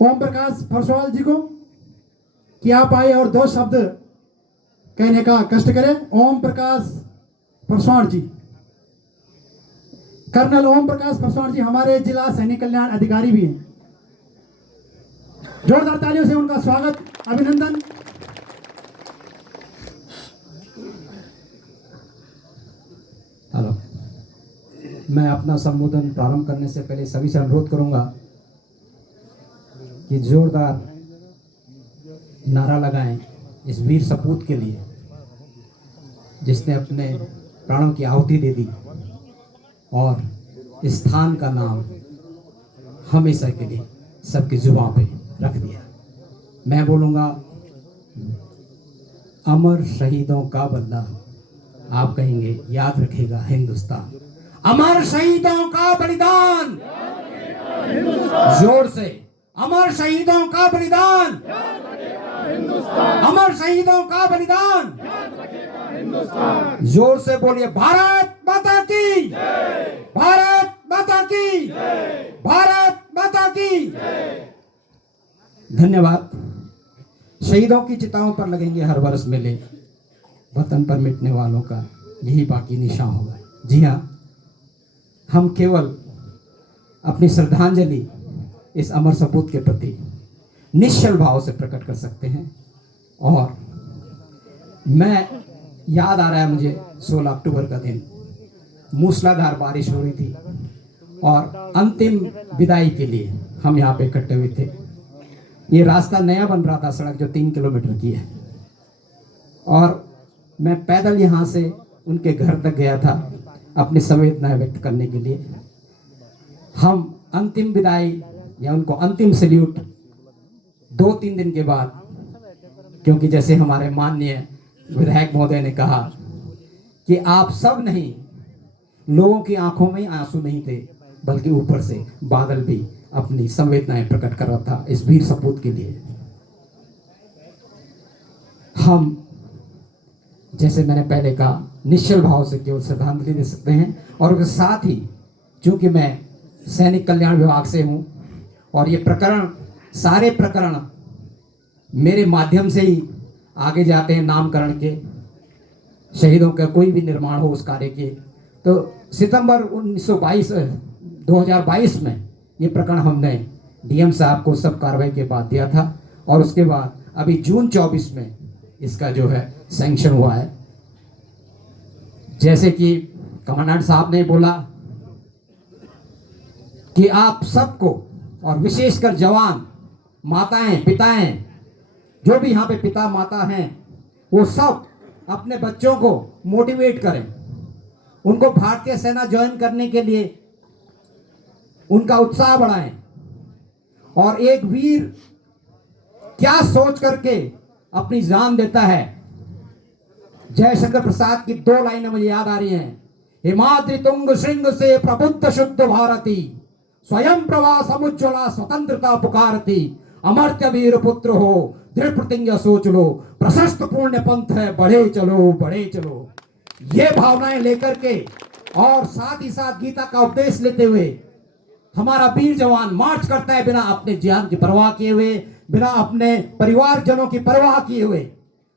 ओम प्रकाश फरसवाल जी को कि आप आए और 2 शब्द कहने का कष्ट करें। ओम प्रकाश फरसवाल जी, कर्नल ओम प्रकाश फरसवाल जी हमारे जिला सैनिक कल्याण अधिकारी भी हैं। जोरदार तालियों से उनका स्वागत, अभिनंदन। हेलो, मैं अपना संबोधन प्रारंभ करने से पहले सभी से अनुरोध करूंगा कि जोरदार नारा लगाएं इस वीर सपूत के लिए जिसने अपने प्राणों की आहुति दे दी और इस स्थान का नाम हमेशा के लिए सबकी जुबां पे रख दिया। मैं बोलूँगा अमर शहीदों का बदला, आप कहेंगे याद रखेगा हिंदुस्तान। अमर शहीदों का बलिदान, जोर से, अमर शहीदों का बलिदान, अमर शहीदों का बलिदान, जोर से बोलिए भारत माता की, भारत माता की, भारत माता की। धन्यवाद। शहीदों की चिताओं पर लगेंगे हर वर्ष मेले, वतन पर मिटने वालों का यही बाकी निशान होगा। जी हाँ, हम केवल अपनी श्रद्धांजलि इस अमर सपूत के प्रति निश्चल भाव से प्रकट कर सकते हैं। और मैं याद आ रहा है मुझे 16 अक्टूबर का दिन, मूसलाधार बारिश हो रही थी और अंतिम विदाई के लिए हम यहाँ पे इकट्ठे हुए थे। ये रास्ता नया बन रहा था, सड़क जो 3 किलोमीटर की है, और मैं पैदल यहाँ से उनके घर तक गया था अपनी संवेदनाएं व्यक्त करने के लिए। हम अंतिम विदाई या उनको अंतिम सैल्यूट 2-3 दिन के बाद, क्योंकि जैसे हमारे माननीय विधायक महोदय ने कहा कि आप सब नहीं, लोगों की आंखों में आंसू नहीं थे बल्कि ऊपर से बादल भी अपनी संवेदनाएं प्रकट कर रहा था इस वीर सपूत के लिए। हम, जैसे मैंने पहले कहा, निश्चल भाव से केवल श्रद्धांजलि दे सकते हैं। और उसके साथ ही, चूंकि मैं सैनिक कल्याण विभाग से हूं और ये प्रकरण, सारे प्रकरण मेरे माध्यम से ही आगे जाते हैं, नामकरण के, शहीदों का कोई भी निर्माण हो उस कार्य के, तो सितंबर 2022 में ये प्रकरण हमने डीएम साहब को सब कार्रवाई के बाद दिया था और उसके बाद अभी जून 24 में इसका जो है सैंक्शन हुआ है। जैसे कि कमांडेंट साहब ने बोला कि आप सबको और विशेषकर जवान माताएं पिताएं जो भी यहाँ पे पिता माता हैं वो सब अपने बच्चों को मोटिवेट करें, उनको भारतीय सेना ज्वाइन करने के लिए उनका उत्साह बढ़ाएं। और एक वीर क्या सोच करके अपनी जान देता है। जयशंकर प्रसाद की 2 लाइनें मुझे याद आ रही हैं। हिमाद्रि तुंग श्रृंग से प्रबुद्ध शुद्ध भारती, स्वयं प्रभा समुज्ज्वला स्वतंत्रता पुकारती, अमर्त्य वीर पुत्र हो दृढ़ प्रतिज्ञा सोच लो, प्रशस्त पुण्य पंथ है बढ़े चलो बढ़े चलो। ये भावनाएं लेकर के और साथ ही साथ गीता का उपदेश लेते हुए हमारा वीर जवान मार्च करता है बिना अपने जान की परवाह किए हुए, बिना अपने परिवारजनों की परवाह किए हुए।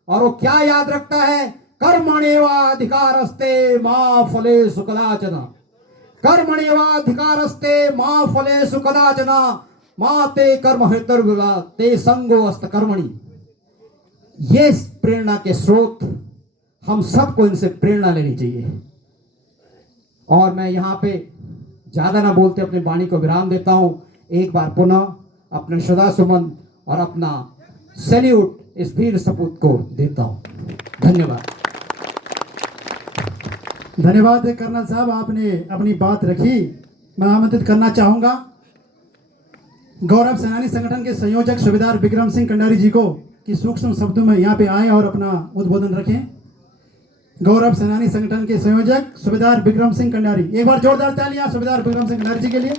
और वो क्या याद रखता है? कर्मण्येवाधिकारस्ते मा फलेषु कदाचन, कर्मण्येवाधिकारस्ते मा फलेषु कदाचन, मा ते कर्म हेतुर्विवा ते संगो अस्त कर्मणि। ये प्रेरणा के स्रोत हम सबको इनसे प्रेरणा लेनी चाहिए। और मैं यहाँ पे ज्यादा ना बोलते अपनी वाणी को विराम देता हूं। एक बार पुनः अपने श्रद्धा सुमन और अपना सैल्यूट इस वीर सपूत को देता हूं। धन्यवाद। धन्यवाद कर्नल साहब, आपने अपनी बात रखी। मैं आमंत्रित करना चाहूँगा गौरव सेनानी संगठन के संयोजक सूबेदार विक्रम सिंह कंडारी जी को कि सूक्ष्म शब्दों में यहाँ पे आए और अपना उद्बोधन रखें। गौरव सेनानी संगठन के संयोजक सूबेदार विक्रम सिंह कंडारी, एक बार जोरदार तालियां सूबेदार विक्रम सिंह कंडारी जी के लिए।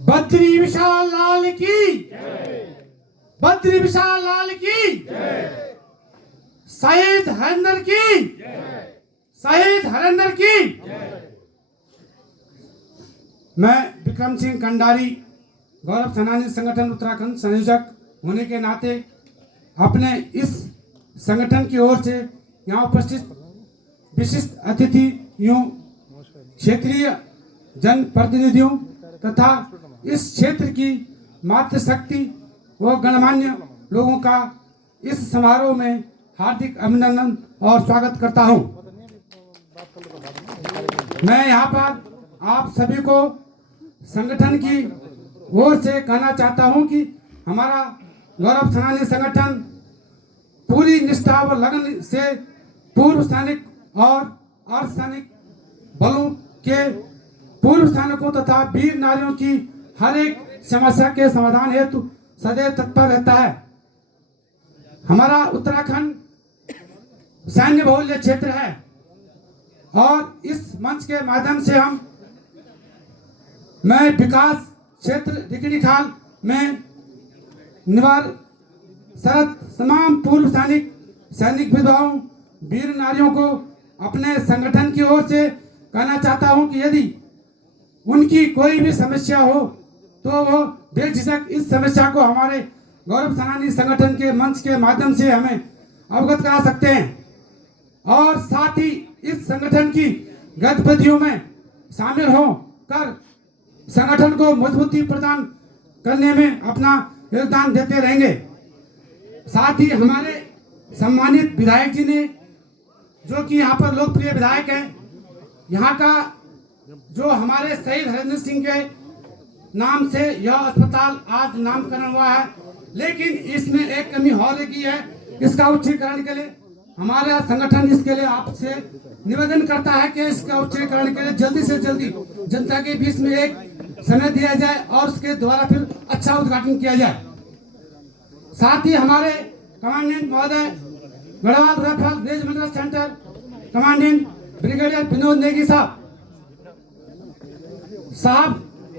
बद्री विशाल लाल की, बद्री विशाल लाल की, शहीद हरिंदर की, शहीद हरिंदर की। मैं विक्रम सिंह कंडारी गौरव सेनानी संगठन उत्तराखंड संयोजक होने के नाते अपने इस संगठन की ओर से यहाँ उपस्थित विशिष्ट अतिथियों, क्षेत्रीय जनप्रतिनिधियों तथा इस क्षेत्र की मातृशक्ति व गणमान्य लोगों का इस समारोह में हार्दिक अभिनंदन और स्वागत करता हूं। मैं यहाँ पर आप सभी को संगठन की ओर से कहना चाहता हूं कि हमारा गौरव सेनानी संगठन पूरी निष्ठा व लगन से पूर्व सैनिक और अर्धसैनिक बलों के पूर्व सैनिकों तथा वीर नारियों की हर एक समस्या के समाधान हेतु सदैव तत्पर रहता है। हमारा उत्तराखंड सैन्य बहुल्य क्षेत्र है और इस मंच के माध्यम से मैं विकास क्षेत्र दिकड़ी खाल में निवार सरत तमाम पूर्व सैनिक विधवाओं वीर नारियों को अपने संगठन की ओर से कहना चाहता हूं कि यदि उनकी कोई भी समस्या हो तो वो बेझिझक इस समस्या को हमारे गौरव सेनानी संगठन के मंच के माध्यम से हमें अवगत करा सकते हैं और साथ ही इस संगठन की गतिविधियों में शामिल हो कर संगठन को मजबूती प्रदान करने में अपना योगदान देते रहेंगे। साथ ही हमारे सम्मानित विधायक जी ने, जो कि यहाँ पर लोकप्रिय विधायक हैं, यहाँ का जो हमारे शहीद हरिंदर सिंह के नाम से यह अस्पताल आज नामकरण हुआ है, लेकिन इसमें एक कमी और रह गई है। इसका उच्चीकरण के लिए हमारा संगठन इसके लिए आपसे निवेदन करता है कि इसका उच्चीकरण के लिए जल्दी से जल्दी जनता के बीच में एक समय दिया जाए और उसके द्वारा फिर अच्छा उद्घाटन किया जाए। साथ ही हमारे कमांडेंट महोदय Garhwal rifle regimental centre commandant brigadier Vinod Negi साहब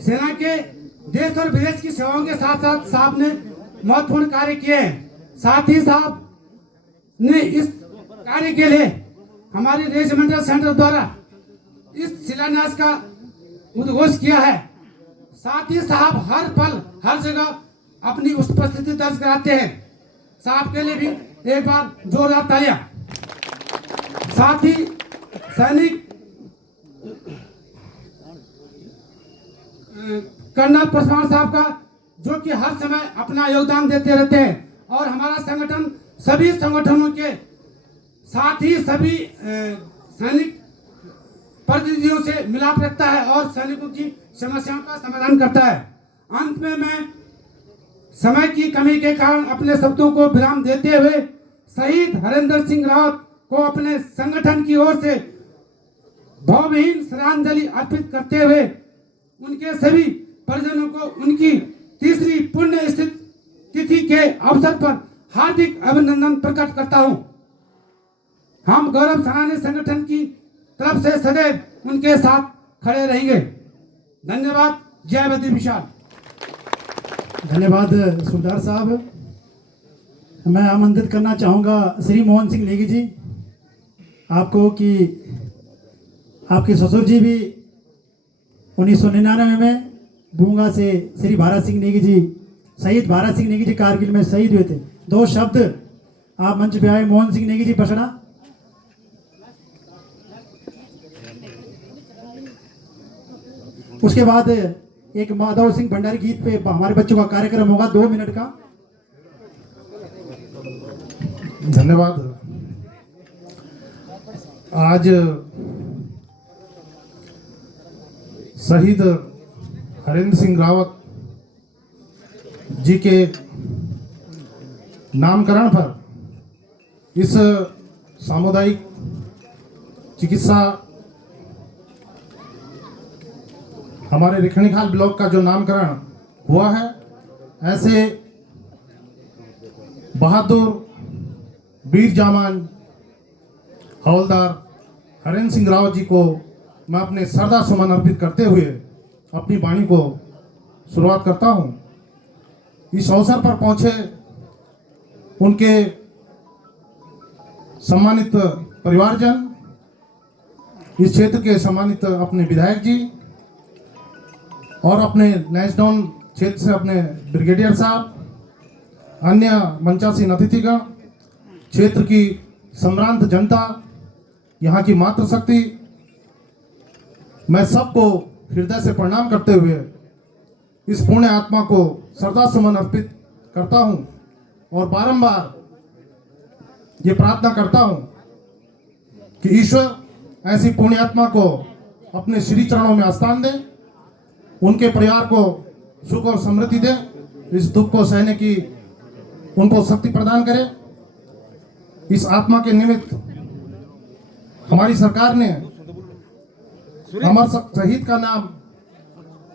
सेना के देश और विदेश की सेवाओं के साथ साथ साहब ने महत्वपूर्ण कार्य किए हैं। साथ ही साहब ने इस कार्य के लिए हमारी रेजिमेंटल सेंटर द्वारा इस शिलान्यास का उद्घोष किया है साथ ही साहब हर पल हर जगह अपनी उपस्थिति दर्ज कराते हैं। साहब के लिए भी एक बार जोरदार तालियां। साथ ही सैनिक कर्नल परसवान साहब का, जो कि हर समय अपना योगदान देते रहते हैं और हमारा संगठन सभी संगठनों के साथ ही सभी सैनिक प्रतिनिधियों से मिलाप रखता है और सैनिकों की समस्याओं का समाधान करता है। अंत में मैं समय की कमी के कारण अपने शब्दों को विराम देते हुए शहीद हरेंद्र सिंह रावत को अपने संगठन की ओर से भावहीन श्रद्धांजलि अर्पित करते हुए उनके सभी परिजनों को उनकी 3री पुण्य तिथि के अवसर पर हार्दिक अभिनंदन प्रकट करता हूं। हम गौरव सराहनीय संगठन की तरफ से सदैव उनके साथ खड़े रहेंगे। धन्यवाद। जय बद्री विशाल। धन्यवाद सुबेदार साहब। मैं आमंत्रित करना चाहूँगा श्री मोहन सिंह नेगी जी आपको कि आपके ससुर जी भी 1999 में बूंगा से श्री भारत सिंह नेगी जी, शहीद भारत सिंह नेगी जी कारगिल में शहीद हुए थे। 2 शब्द आप मंच पे आए। मोहन सिंह नेगी जी बसना। उसके बाद एक माधव सिंह भंडारी गीत पे हमारे बच्चों का कार्यक्रम होगा 2 मिनट का। धन्यवाद। आज शहीद हरेंद्र सिंह रावत जी के नामकरण पर इस सामुदायिक चिकित्सा हमारे रिखणीखाल ब्लॉक का जो नामकरण हुआ है, ऐसे बहादुर वीर जामान हवलदार हरेंद्र सिंह रावत जी को मैं अपने श्रद्धा सुमन अर्पित करते हुए अपनी वाणी को शुरुआत करता हूं। इस अवसर पर पहुंचे उनके सम्मानित परिवारजन, इस क्षेत्र के सम्मानित अपने विधायक जी और अपने नैशडाउन क्षेत्र से अपने ब्रिगेडियर साहब, अन्य मंचासीन अतिथिगण, क्षेत्र की सम्रांत जनता, यहाँ की मातृशक्ति, मैं सबको हृदय से प्रणाम करते हुए इस पुण्य आत्मा को श्रद्धा सुमन अर्पित करता हूँ और बारंबार ये प्रार्थना करता हूँ कि ईश्वर ऐसी पुण्य आत्मा को अपने श्री चरणों में स्थान दे, उनके परिवार को सुख और समृद्धि दे, इस दुख को सहने की उनको शक्ति प्रदान करे। इस आत्मा के निमित्त हमारी सरकार ने अमर शहीद का नाम,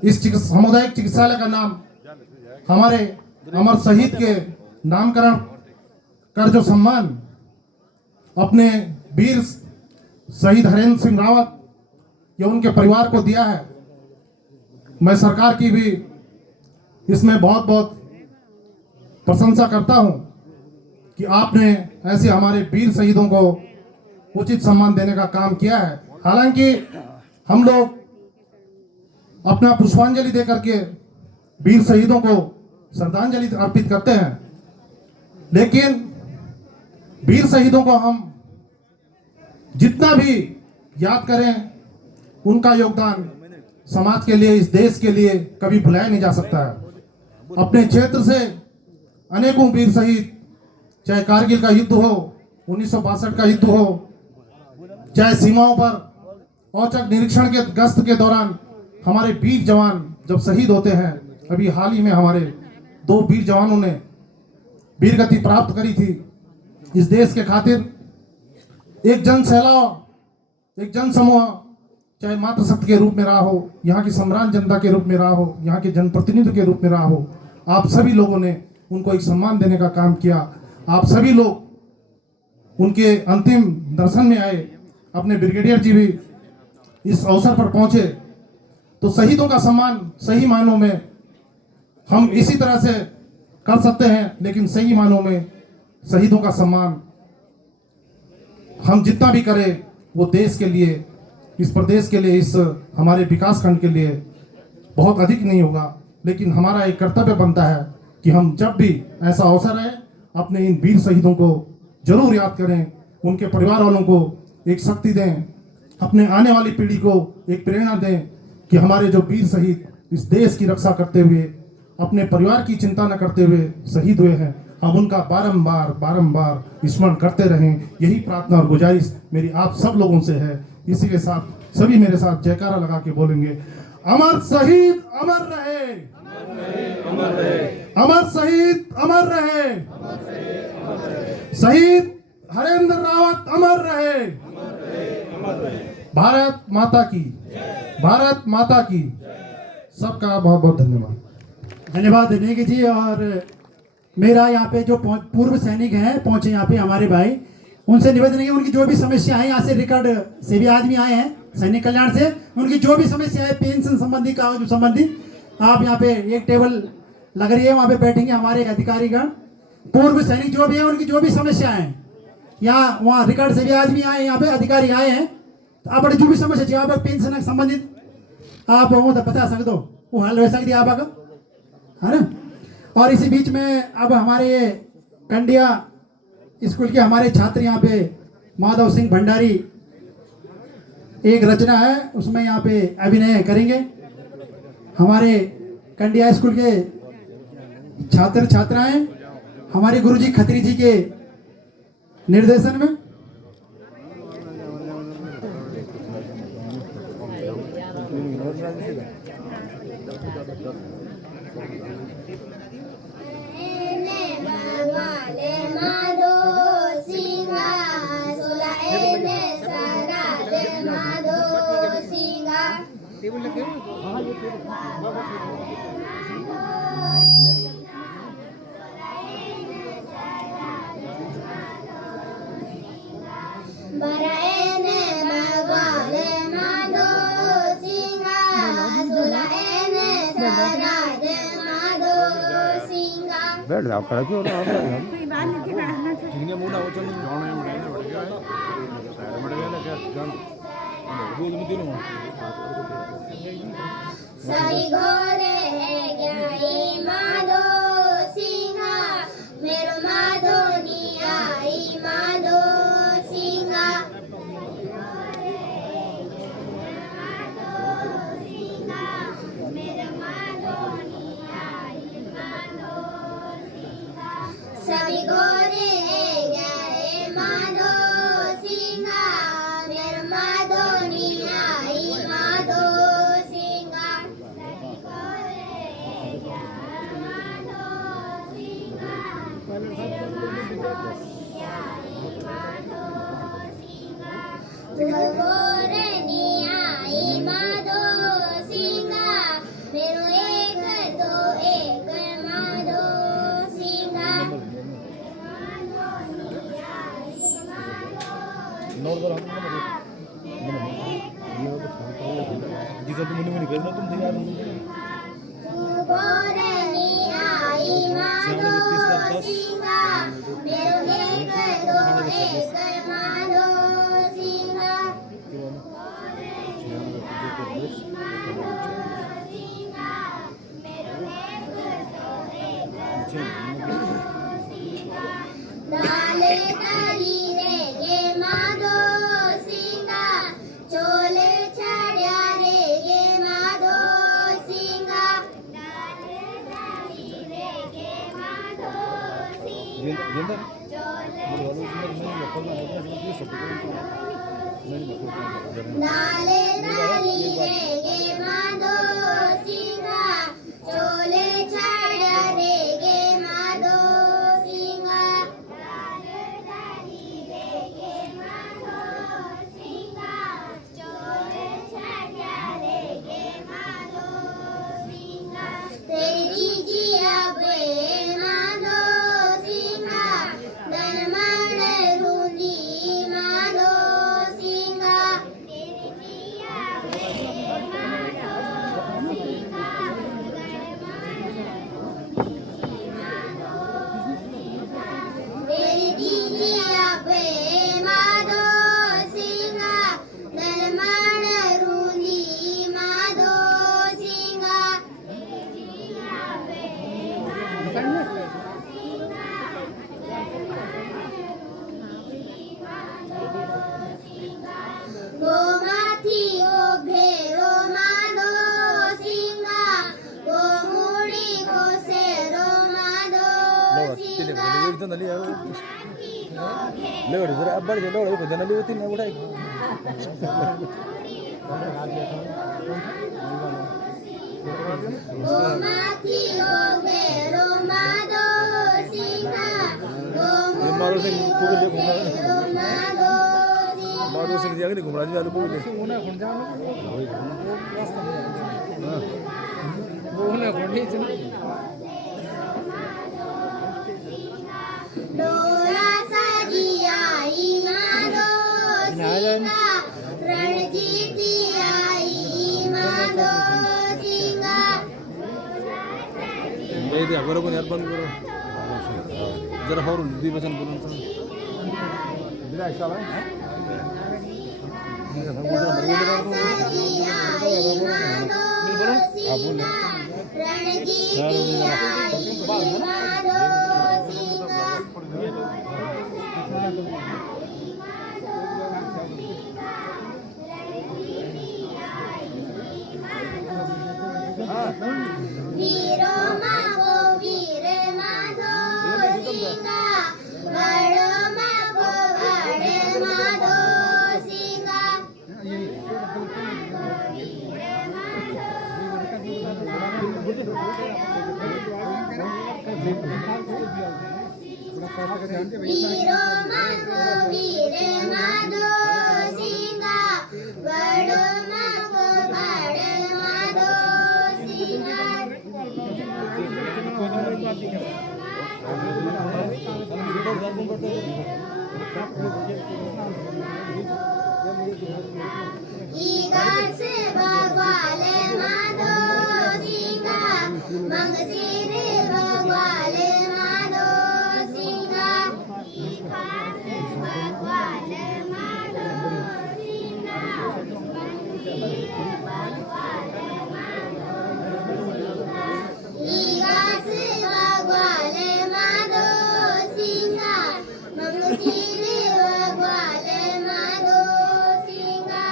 इस सामुदायिक चिकित्सालय का नाम हमारे अमर शहीद के नामकरण कर जो सम्मान अपने वीर शहीद हरेंद्र सिंह रावत या उनके परिवार को दिया है, मैं सरकार की भी इसमें बहुत बहुत प्रशंसा करता हूं कि आपने ऐसे हमारे वीर शहीदों को उचित सम्मान देने का काम किया है। हालांकि हम लोग अपना पुष्पांजलि देकर के वीर शहीदों को श्रद्धांजलि अर्पित करते हैं, लेकिन वीर शहीदों को हम जितना भी याद करें, उनका योगदान समाज के लिए, इस देश के लिए कभी भुलाया नहीं जा सकता है। अपने क्षेत्र से अनेकों वीर शहीद, चाहे कारगिल का युद्ध हो, 1962 का युद्ध हो, चाहे सीमाओं पर औचक निरीक्षण के गश्त के दौरान हमारे वीर जवान जब शहीद होते हैं, अभी हाल ही में हमारे 2 वीर जवानों ने वीरगति प्राप्त करी थी इस देश के खातिर। एक जन सैलाब, एक जन समूह, चाहे मातृशक्ति के रूप में रहा हो, यहाँ की सम्रांत जनता के रूप में रहा हो, यहाँ के जनप्रतिनिधि के रूप में रहा हो, आप सभी लोगों ने उनको एक सम्मान देने का काम किया। आप सभी लोग उनके अंतिम दर्शन में आए, अपने ब्रिगेडियर जी भी इस अवसर पर पहुंचे। तो शहीदों का सम्मान सही मायनों में हम इसी तरह से कर सकते हैं, लेकिन सही मायनों में शहीदों का सम्मान हम जितना भी करें वो देश के लिए, इस प्रदेश के लिए, इस हमारे विकास खंड के लिए बहुत अधिक नहीं होगा, लेकिन हमारा एक कर्तव्य बनता है कि हम जब भी ऐसा अवसर है अपने इन वीर शहीदों को जरूर याद करें, उनके परिवार वालों को एक शक्ति दें, अपने आने वाली पीढ़ी को एक प्रेरणा दें कि हमारे जो वीर शहीद इस देश की रक्षा करते हुए अपने परिवार की चिंता न करते हुए शहीद हुए हैं, हम उनका बारंबार बारंबार स्मरण करते रहें। यही प्रार्थना और गुजारिश मेरी आप सब लोगों से है। इसी के साथ सभी मेरे साथ जयकारा लगा के बोलेंगे, अमर शहीद अमर रहे, अमर शहीद अमर रहे, शहीद हरेंद्र रावत अमर रहे। भारत माता की, भारत माता की। सबका बहुत बहुत धन्यवाद। धन्यवाद नेगी जी। और मेरा यहाँ पे जो पूर्व सैनिक हैं पहुंचे यहाँ पे हमारे भाई, उनसे निवेदन है कि उनकी जो भी समस्या है, यहाँ से रिकॉर्ड से भी आदमी आए हैं सैनिक कल्याण से, उनकी जो भी समस्या है पेंशन संबंधी, कागज संबंधी, आप यहाँ पे एक टेबल लग रही है, वहाँ पे बैठेंगे हमारे अधिकारीगण, पूर्व सैनिक जो भी है उनकी जो भी समस्या है, यहाँ वहाँ रिकॉर्ड से भी आदमी आए, यहाँ पे अधिकारी आए हैं, तो आप जो भी समस्या चाहिए आप पेंशन संबंधित आप वो तो बता सकते हो, वो हल हो सकती है आप है ना। और इसी बीच में अब हमारे कंडिया स्कूल के हमारे छात्र यहाँ पे माधव सिंह भंडारी एक रचना है उसमें यहाँ पे अभिनय करेंगे। हमारे कंडिया स्कूल के छात्र छात्राएं हमारे गुरुजी खत्री जी के निर्देशन में बैठ जाओ, खड़ा क्यों हो रहे हो? सही घोरे है ज्ञाई माधो सिंहा, मेरो माधो नी आई माधो सिंहा। सभी घोरे गए माधो सिंहा, मेरे माधो नी आई माधो सिंहा। सभी घोरे गए माधो सिंहा, मेरे माधो नी आई माधो सिंहा। तुम घोरे नी आई माधो सिंहा, मेरो एक तो एक माधो सिंहा। डाले डाली रे गे माधो सिंहा, चोले छाड़िया रे गे माधो सिंहा। डाले डाली रे गे माधो सिंहा, डाले डाली रे गे माधो सिंहा, चोले छाड़िया रे गे माधो सिंहा। डाले डाली रे गे माधो सिंहा, चोले छाड़िया रे गे माधो सिंहा। तेरी जिया बे माधो सिंहा, धनमण रूंदी माधो सिंहा। तेरी जिया बे माधो सिंहा, धनमण गोमाती हो बेरो माधो सिंगा माधो सिंह माधो सिंह जी आगे घूम रहा जी आलू डोरा सजियाई माधो सिंगा रणजीती आई माधो सिंगा ये अगर को यार बंद करो जरा और हिंदी वचन बोलो तो वीरो मागो वीर माधो सिंगा बड़ो मागो बड़े माधो सिंगा वीरो मागो वीर माधो सिंगा बड़ो मागो बड़े माधो सिंगा ईगास भगवाले माधो सिंगा मंगसिर भगवाले माधो सिंगा ईगास भगवाले माधो सिंगा ईगास भगवाले माधो सिंगा मंगसिर भगवाले माधो सिंगा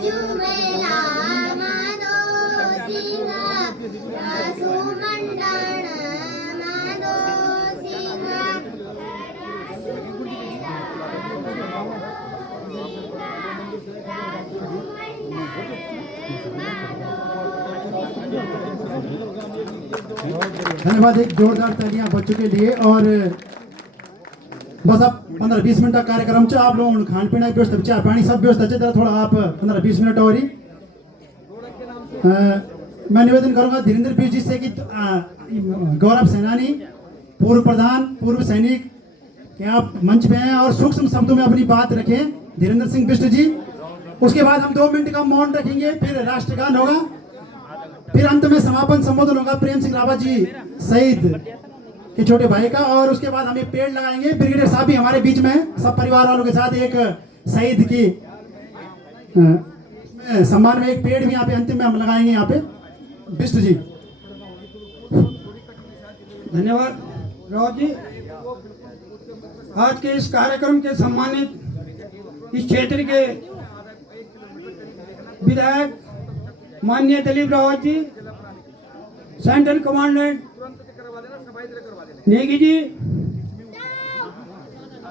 झुमेला माधो सिंगा सुमंडण माधो सिंगा धन्यवाद। एक जोरदार तालियां बच्चों के लिए। और बस अब 15-20 मिनट का कार्यक्रम च आप लोग खान पीना की व्यवस्था चाय पानी सब व्यवस्था है, जरा थोड़ा आप 15-20 मिनट और ही मैं निवेदन करूंगा धीरेन्द्र पीर जी से कि गौरव सेनानी पूर्व प्रधान पूर्व सैनिक कि आप मंच पे हैं और सूक्ष्म शब्दों में अपनी बात रखें। धीरेन्द्र सिंह बिष्ट जी, उसके बाद हम 2 मिनट का मौन रखेंगे, फिर राष्ट्रगान होगा, फिर अंत में समापन संबोधन होगा प्रेम सिंह रावत जी शहीद के छोटे भाई का, और उसके बाद हम एक पेड़ लगाएंगे। ब्रिगेडियर साहब भी हमारे बीच में हैं, सब परिवार वालों के साथ एक शहीद की सम्मान में एक पेड़ भी यहाँ पे अंतिम में हम लगाएंगे। यहाँ पे बिष्ट जी। धन्यवाद राव जी। आज के इस कार्यक्रम के सम्मानित इस क्षेत्र के विधायक माननीय दिलीप रावत जी, सेंट्रल कमांडेंट नेगी जी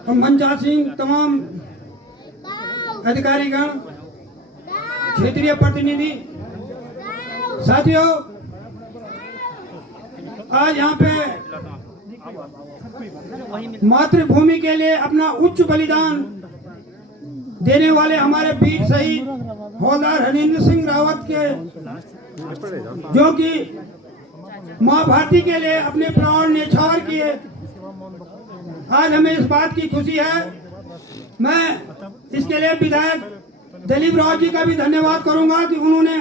और मंजा सिंह, तमाम अधिकारीगण, क्षेत्रीय प्रतिनिधि, साथियों, आज यहाँ पे मातृभूमि के लिए अपना उच्च बलिदान देने वाले हमारे वीर शहीद हौलदार हरेंद्र सिंह रावत के, जो कि माँ भारती के लिए अपने प्राण न्यौछावर किए, आज हमें इस बात की खुशी है। मैं इसके लिए विधायक दिलीप राव जी का भी धन्यवाद करूंगा कि उन्होंने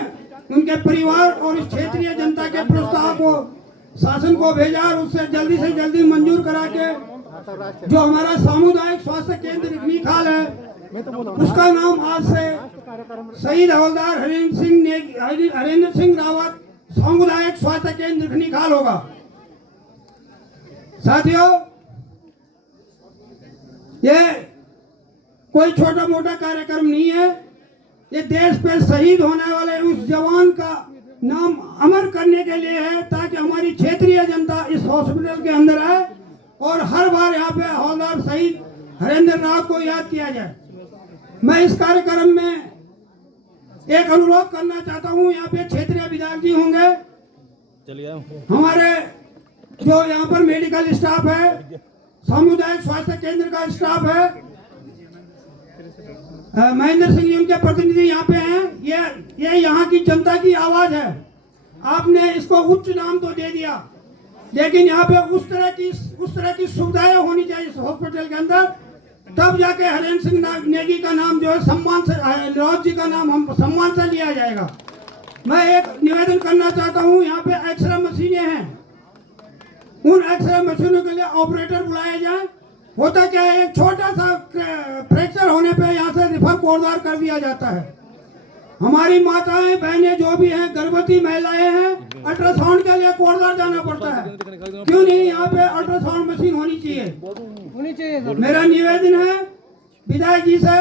उनके परिवार और इस क्षेत्रीय जनता के प्रस्ताव को शासन को भेजा और उससे जल्दी से जल्दी मंजूर करा के जो हमारा सामुदायिक स्वास्थ्य केंद्र रिखनी खाल है उसका नाम आज से शहीद हवलदार हरेंद्र सिंह रावत सामुदायिक स्वास्थ्य केंद्र रिखनी खाल होगा। साथियों, ये कोई छोटा मोटा कार्यक्रम नहीं है, ये देश पे शहीद होने वाले उस जवान का नाम अमर करने के लिए है ताकि हमारी क्षेत्रीय जनता इस हॉस्पिटल के अंदर आए और हर बार यहाँ पे हवलदार शहीद हरेंद्र रावत को याद किया जाए। मैं इस कार्यक्रम में एक अनुरोध करना चाहता हूँ, यहाँ पे क्षेत्रीय विधायक जी होंगे, हमारे जो यहाँ पर मेडिकल स्टाफ है, सामुदायिक स्वास्थ्य केंद्र का स्टाफ है, महेंद्र सिंह जी उनके प्रतिनिधि यहाँ पे हैं। ये यहाँ की जनता की आवाज है। आपने इसको उच्च नाम तो दे दिया, लेकिन यहाँ पे उस तरह की सुविधाएं होनी चाहिए इस हॉस्पिटल के अंदर, तब जाके हरेंद्र सिंह नेगी का नाम जो है सम्मान से, रावत जी का नाम हम सम्मान से लिया जाएगा। मैं एक निवेदन करना चाहता हूँ, यहाँ पे एक्सरे मशीनें हैं, उन एक्सरे मशीनों के लिए ऑपरेटर बुलाए जाए। होता क्या है, एक छोटा सा फ्रैक्चर होने पे यहाँ से रिफर कोरदार कर दिया जाता है। हमारी माताएं बहनें जो भी हैं, गर्भवती महिलाएं हैं, अल्ट्रासाउंड के लिए कोरदार जाना पड़ता है। क्यों नहीं यहाँ पे अल्ट्रासाउंड मशीन होनी चाहिए। मेरा निवेदन है विधायक जी से,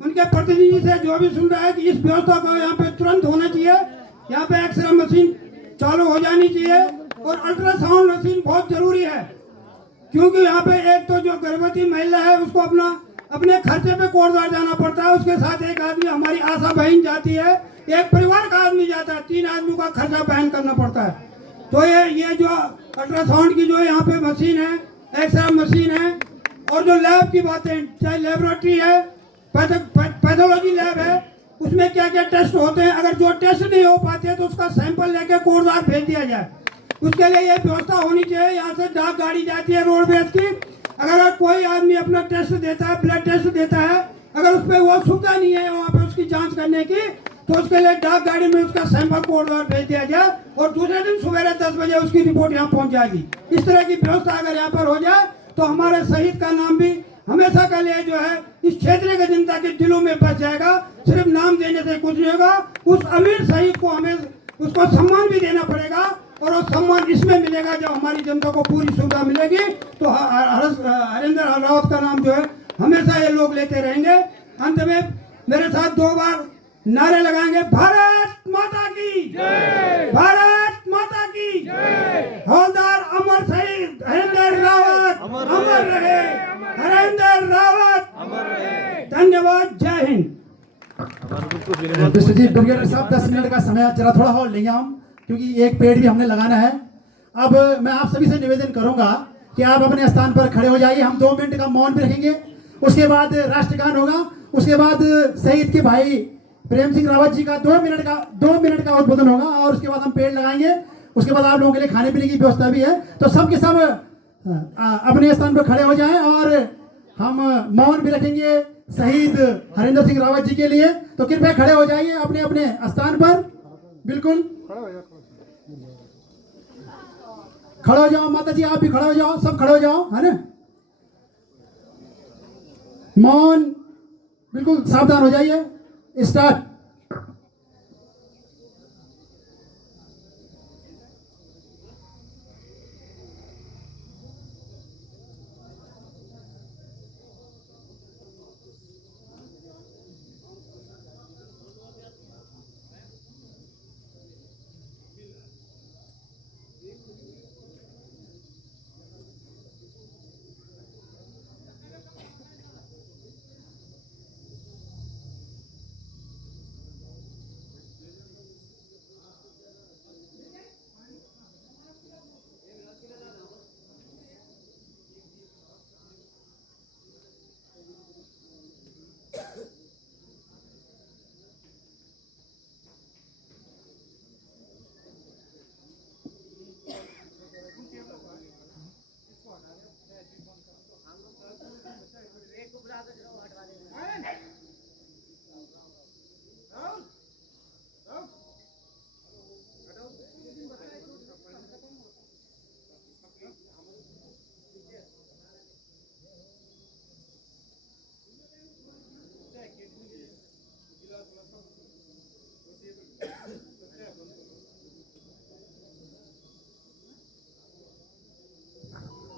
उनके प्रतिनिधि से, जो भी सुन रहा है कि इस व्यवस्था को यहाँ पे तुरंत होना चाहिए। यहाँ पे एक्सरे मशीन चालू हो जानी चाहिए और अल्ट्रासाउंड मशीन बहुत जरूरी है, क्योंकि यहाँ पे एक तो जो गर्भवती महिला है उसको अपने खर्चे पे कोटद्वार जाना पड़ता है, उसके साथ एक आदमी हमारी आशा बहन जाती है, एक परिवार का आदमी जाता है, 3 आदमी का खर्चा बहन करना पड़ता है। तो ये जो अल्ट्रासाउंड की जो यहाँ पे मशीन है, एक्सरे मशीन है, और जो लैब की बातें, चाहे लेबोरेटरी है, पैथोलॉजी लैब है, उसमें क्या क्या टेस्ट होते हैं, अगर जो टेस्ट नहीं हो पाते तो उसका सैंपल लेके कोटद्वार भेज दिया जाए। उसके लिए ये व्यवस्था होनी चाहिए। यहाँ से डाक गाड़ी जाती है रोडवेज की, अगर कोई आदमी अपना टेस्ट देता है, ब्लड टेस्ट देता है, अगर उस पर वो सुविधा नहीं है वहाँ पे उसकी जांच करने की, तो उसके लिए डाक गाड़ी में उसका सैंपल कोटद्वार भेज दिया जाए और दूसरे दिन सवेरे 10 बजे उसकी रिपोर्ट यहाँ पहुँच जाएगी। इस तरह की व्यवस्था अगर यहाँ पर हो जाए तो हमारे शहीद का नाम भी हमेशा के लिए जो है इस क्षेत्र के जनता के दिलों में बच जाएगा। सिर्फ नाम देने से कुछ नहीं होगा, उस अमीर शहीद को हमें उसको सम्मान भी देना पड़ेगा, और वो सम्मान इसमें मिलेगा जब हमारी जनता को पूरी सुविधा मिलेगी। तो हरेंद्र रावत का नाम जो है हमेशा ये लोग लेते रहेंगे। अंत में मेरे साथ 2 बार नारे लगाएंगे, भारत माता की जय, भारत माता की जय, हवलदार अमर शहीद हरेंद्र रावत अमर रहे, हरेंद्र रावत अमर रहे। धन्यवाद, जय हिंद। मिस्टर जी ब्रिगेडियर साहब 10 मिनट का समय जरा थोड़ा और लेंगे हम, क्योंकि एक पेड़ भी हमने लगाना है। अब मैं आप सभी से निवेदन करूंगा कि आप अपने स्थान पर खड़े हो जाइए। हम 2 मिनट का मौन भी रखेंगे, उसके बाद राष्ट्रगान होगा, उसके बाद शहीद के भाई प्रेम सिंह रावत जी का 2 मिनट का उद्बोधन होगा, और उसके बाद हम पेड़ लगाएंगे। उसके बाद आप लोगों के लिए खाने पीने की व्यवस्था भी है। तो सब के सब अपने स्थान पर खड़े हो जाएं और हम मौन भी रखेंगे शहीद हरेंद्र सिंह रावत जी के लिए। तो कृपया खड़े हो जाइए अपने अपने स्थान पर, बिल्कुल खड़े हो जाओ। माता जी आप भी खड़े हो जाओ, सब खड़े हो जाओ, है ना। मौन, बिल्कुल सावधान हो जाइए। स्टार्ट।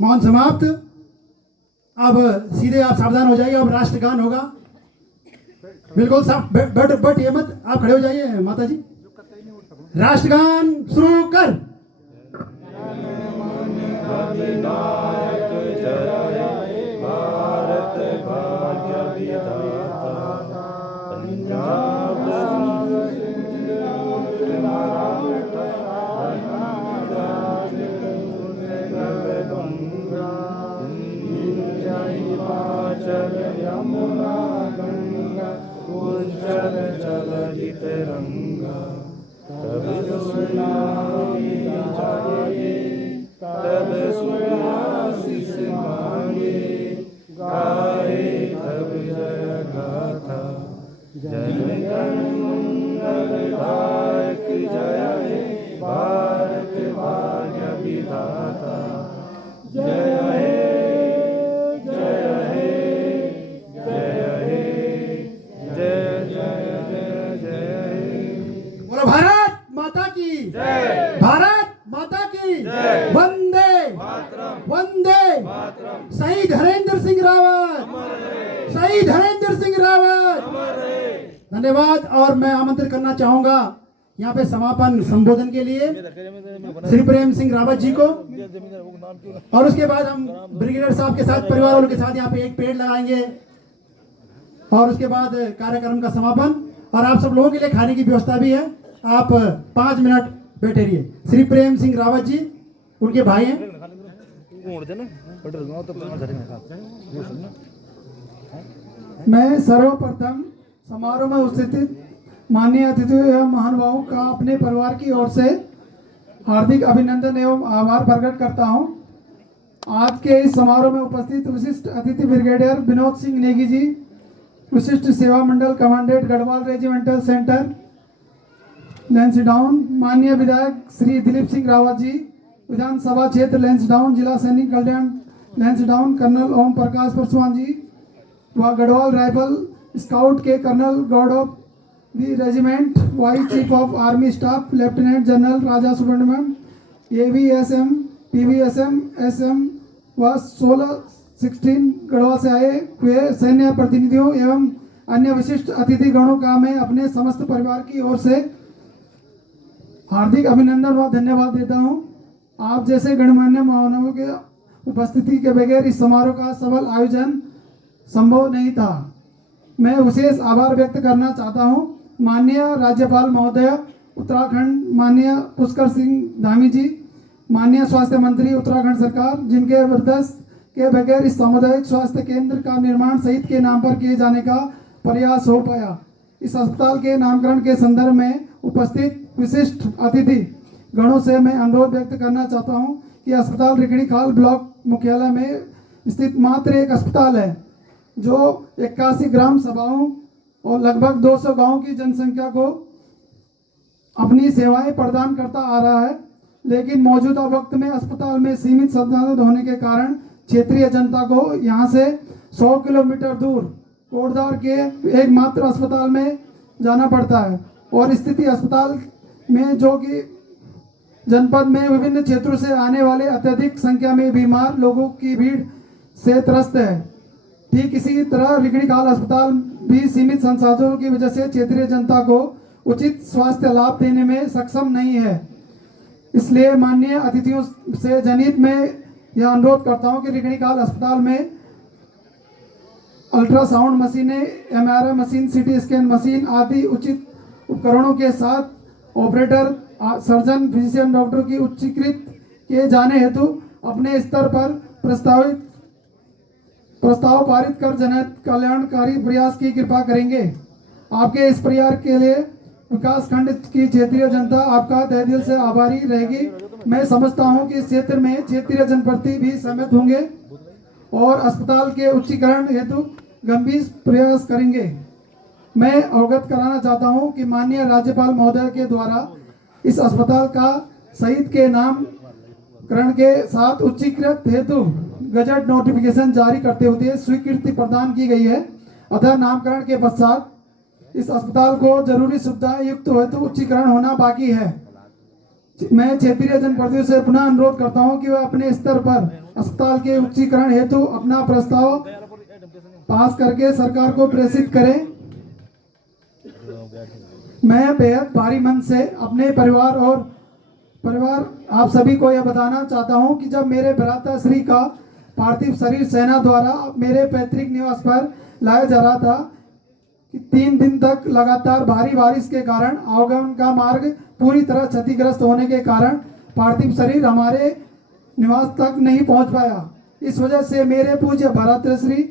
मौन समाप्त। अब सीधे आप सावधान हो जाइए, अब राष्ट्रगान होगा। बिल्कुल सब बैठिए मत, आप खड़े हो जाइए माता जी। राष्ट्रगान शुरू कर। बोलो भारत माता की जय, भारत माता की जय, वंदे वंदे। शहीद हरेंद्र सिंह रावत, शहीद हरेंद्र सिंह रावत। धन्यवाद। और मैं आमंत्रित करना चाहूंगा यहाँ पे समापन संबोधन के लिए श्री प्रेम सिंह रावत जी को, और उसके बाद हम ब्रिगेडियर साहब के साथ, परिवार वालों के साथ यहाँ पे एक पेड़ लगाएंगे, और उसके बाद कार्यक्रम का समापन। और आप सब लोगों के लिए खाने की व्यवस्था भी है, आप 5 मिनट बैठे रहिए। श्री प्रेम सिंह रावत जी उनके भाई हैं। मैं सर्वप्रथम समारोह में उपस्थित माननीय अतिथियों एवं महानुभावों का अपने परिवार की ओर से हार्दिक अभिनंदन एवं आभार प्रकट करता हूं। आज के इस समारोह में उपस्थित विशिष्ट अतिथि ब्रिगेडियर विनोद सिंह नेगी जी, विशिष्ट सेवा मंडल commandant Garhwal regimental centre Lansdowne, माननीय विधायक श्री दिलीप सिंह रावत जी, विधानसभा क्षेत्र लैंसडाउन, जिला सैनिक कल्याण लैंसडाउन कर्नल ओम प्रकाश पासवान जी व गढ़वाल राइफल स्काउट के colonel god of the regiment, vice chief of army staff lieutenant general Raja Subramaniam, AVSM, PVSM, SM व 16 गढ़वाल से आए हुए सैन्य प्रतिनिधियों एवं अन्य विशिष्ट अतिथि गणों का मैं अपने समस्त परिवार की ओर से हार्दिक अभिनंदन व धन्यवाद देता हूं। आप जैसे गणमान्य मानवों के उपस्थिति के बगैर इस समारोह का सफल आयोजन संभव नहीं था। मैं विशेष आभार व्यक्त करना चाहता हूं माननीय राज्यपाल महोदय उत्तराखंड, माननीय पुष्कर सिंह धामी जी, माननीय स्वास्थ्य मंत्री उत्तराखंड सरकार, जिनके वरदस्त के बगैर इस सामुदायिक स्वास्थ्य केंद्र का निर्माण शहीद के नाम पर किए जाने का प्रयास हो पाया। इस अस्पताल के नामकरण के संदर्भ में उपस्थित विशिष्ट अतिथि गणों से मैं अनुरोध व्यक्त करना चाहता हूं कि अस्पताल रिकड़ीखाल ब्लॉक मुख्यालय में स्थित मात्र एक अस्पताल है जो 81 ग्राम सभाओं और लगभग 200 गांवों की जनसंख्या को अपनी सेवाएं प्रदान करता आ रहा है, लेकिन मौजूदा वक्त में अस्पताल में सीमित संसाधन होने के कारण क्षेत्रीय जनता को यहां से 100 किलोमीटर दूर कोटद्वार के एकमात्र अस्पताल में जाना पड़ता है, और स्थिति अस्पताल में जो कि जनपद में विभिन्न क्षेत्रों से आने वाले अत्यधिक संख्या में बीमार लोगों की भीड़ से त्रस्त है। ठीक इसी तरह रिकड़ीखाल अस्पताल भी सीमित संसाधनों की वजह से क्षेत्रीय जनता को उचित स्वास्थ्य लाभ देने में सक्षम नहीं है। इसलिए माननीय अतिथियों से जनहित में यह अनुरोध करता हूं कि रिकड़ीखाल अस्पताल में अल्ट्रासाउंड मशीनें, MRI machine, CT scan machine आदि उचित उपकरणों के साथ ऑपरेटर, सर्जन, फिजिशियन, डॉक्टर की उच्चीकृत किए जाने हेतु अपने स्तर पर प्रस्ताव पारित कर जनहित कल्याणकारी प्रयास की कृपा करेंगे। आपके इस प्रयास के लिए विकास खंड की क्षेत्रीय जनता आपका तहे दिल से आभारी रहेगी। मैं समझता हूं कि इस क्षेत्र में क्षेत्रीय जनप्रतिनिधि भी सहमत होंगे और अस्पताल के उच्चीकरण हेतु गंभीर प्रयास करेंगे। मैं अवगत कराना चाहता हूं कि माननीय राज्यपाल महोदय के द्वारा इस अस्पताल का शहीद के नामकरण के साथ उच्चीकृत हेतु गजट नोटिफिकेशन जारी करते हुए स्वीकृति प्रदान की गई है। अतः नामकरण के पश्चात इस अस्पताल को जरूरी सुविधाएं युक्त हेतु उच्चीकरण होना बाकी है। मैं क्षेत्रीय जनप्रतिनिधियों से पुनः अनुरोध करता हूं कि वह अपने स्तर पर अस्पताल के उच्चीकरण हेतु अपना प्रस्ताव पास करके सरकार को प्रेषित करें। मैं बेहद भारी मन से अपने परिवार आप सभी को यह बताना चाहता हूं कि जब मेरे भ्राता श्री का पार्थिव शरीर सेना द्वारा मेरे पैतृक निवास पर लाया जा रहा था कि 3 दिन तक लगातार भारी बारिश के कारण आवागमन का मार्ग पूरी तरह क्षतिग्रस्त होने के कारण पार्थिव शरीर हमारे निवास तक नहीं पहुंच पाया। इस वजह से मेरे पूज्य भ्राताश्री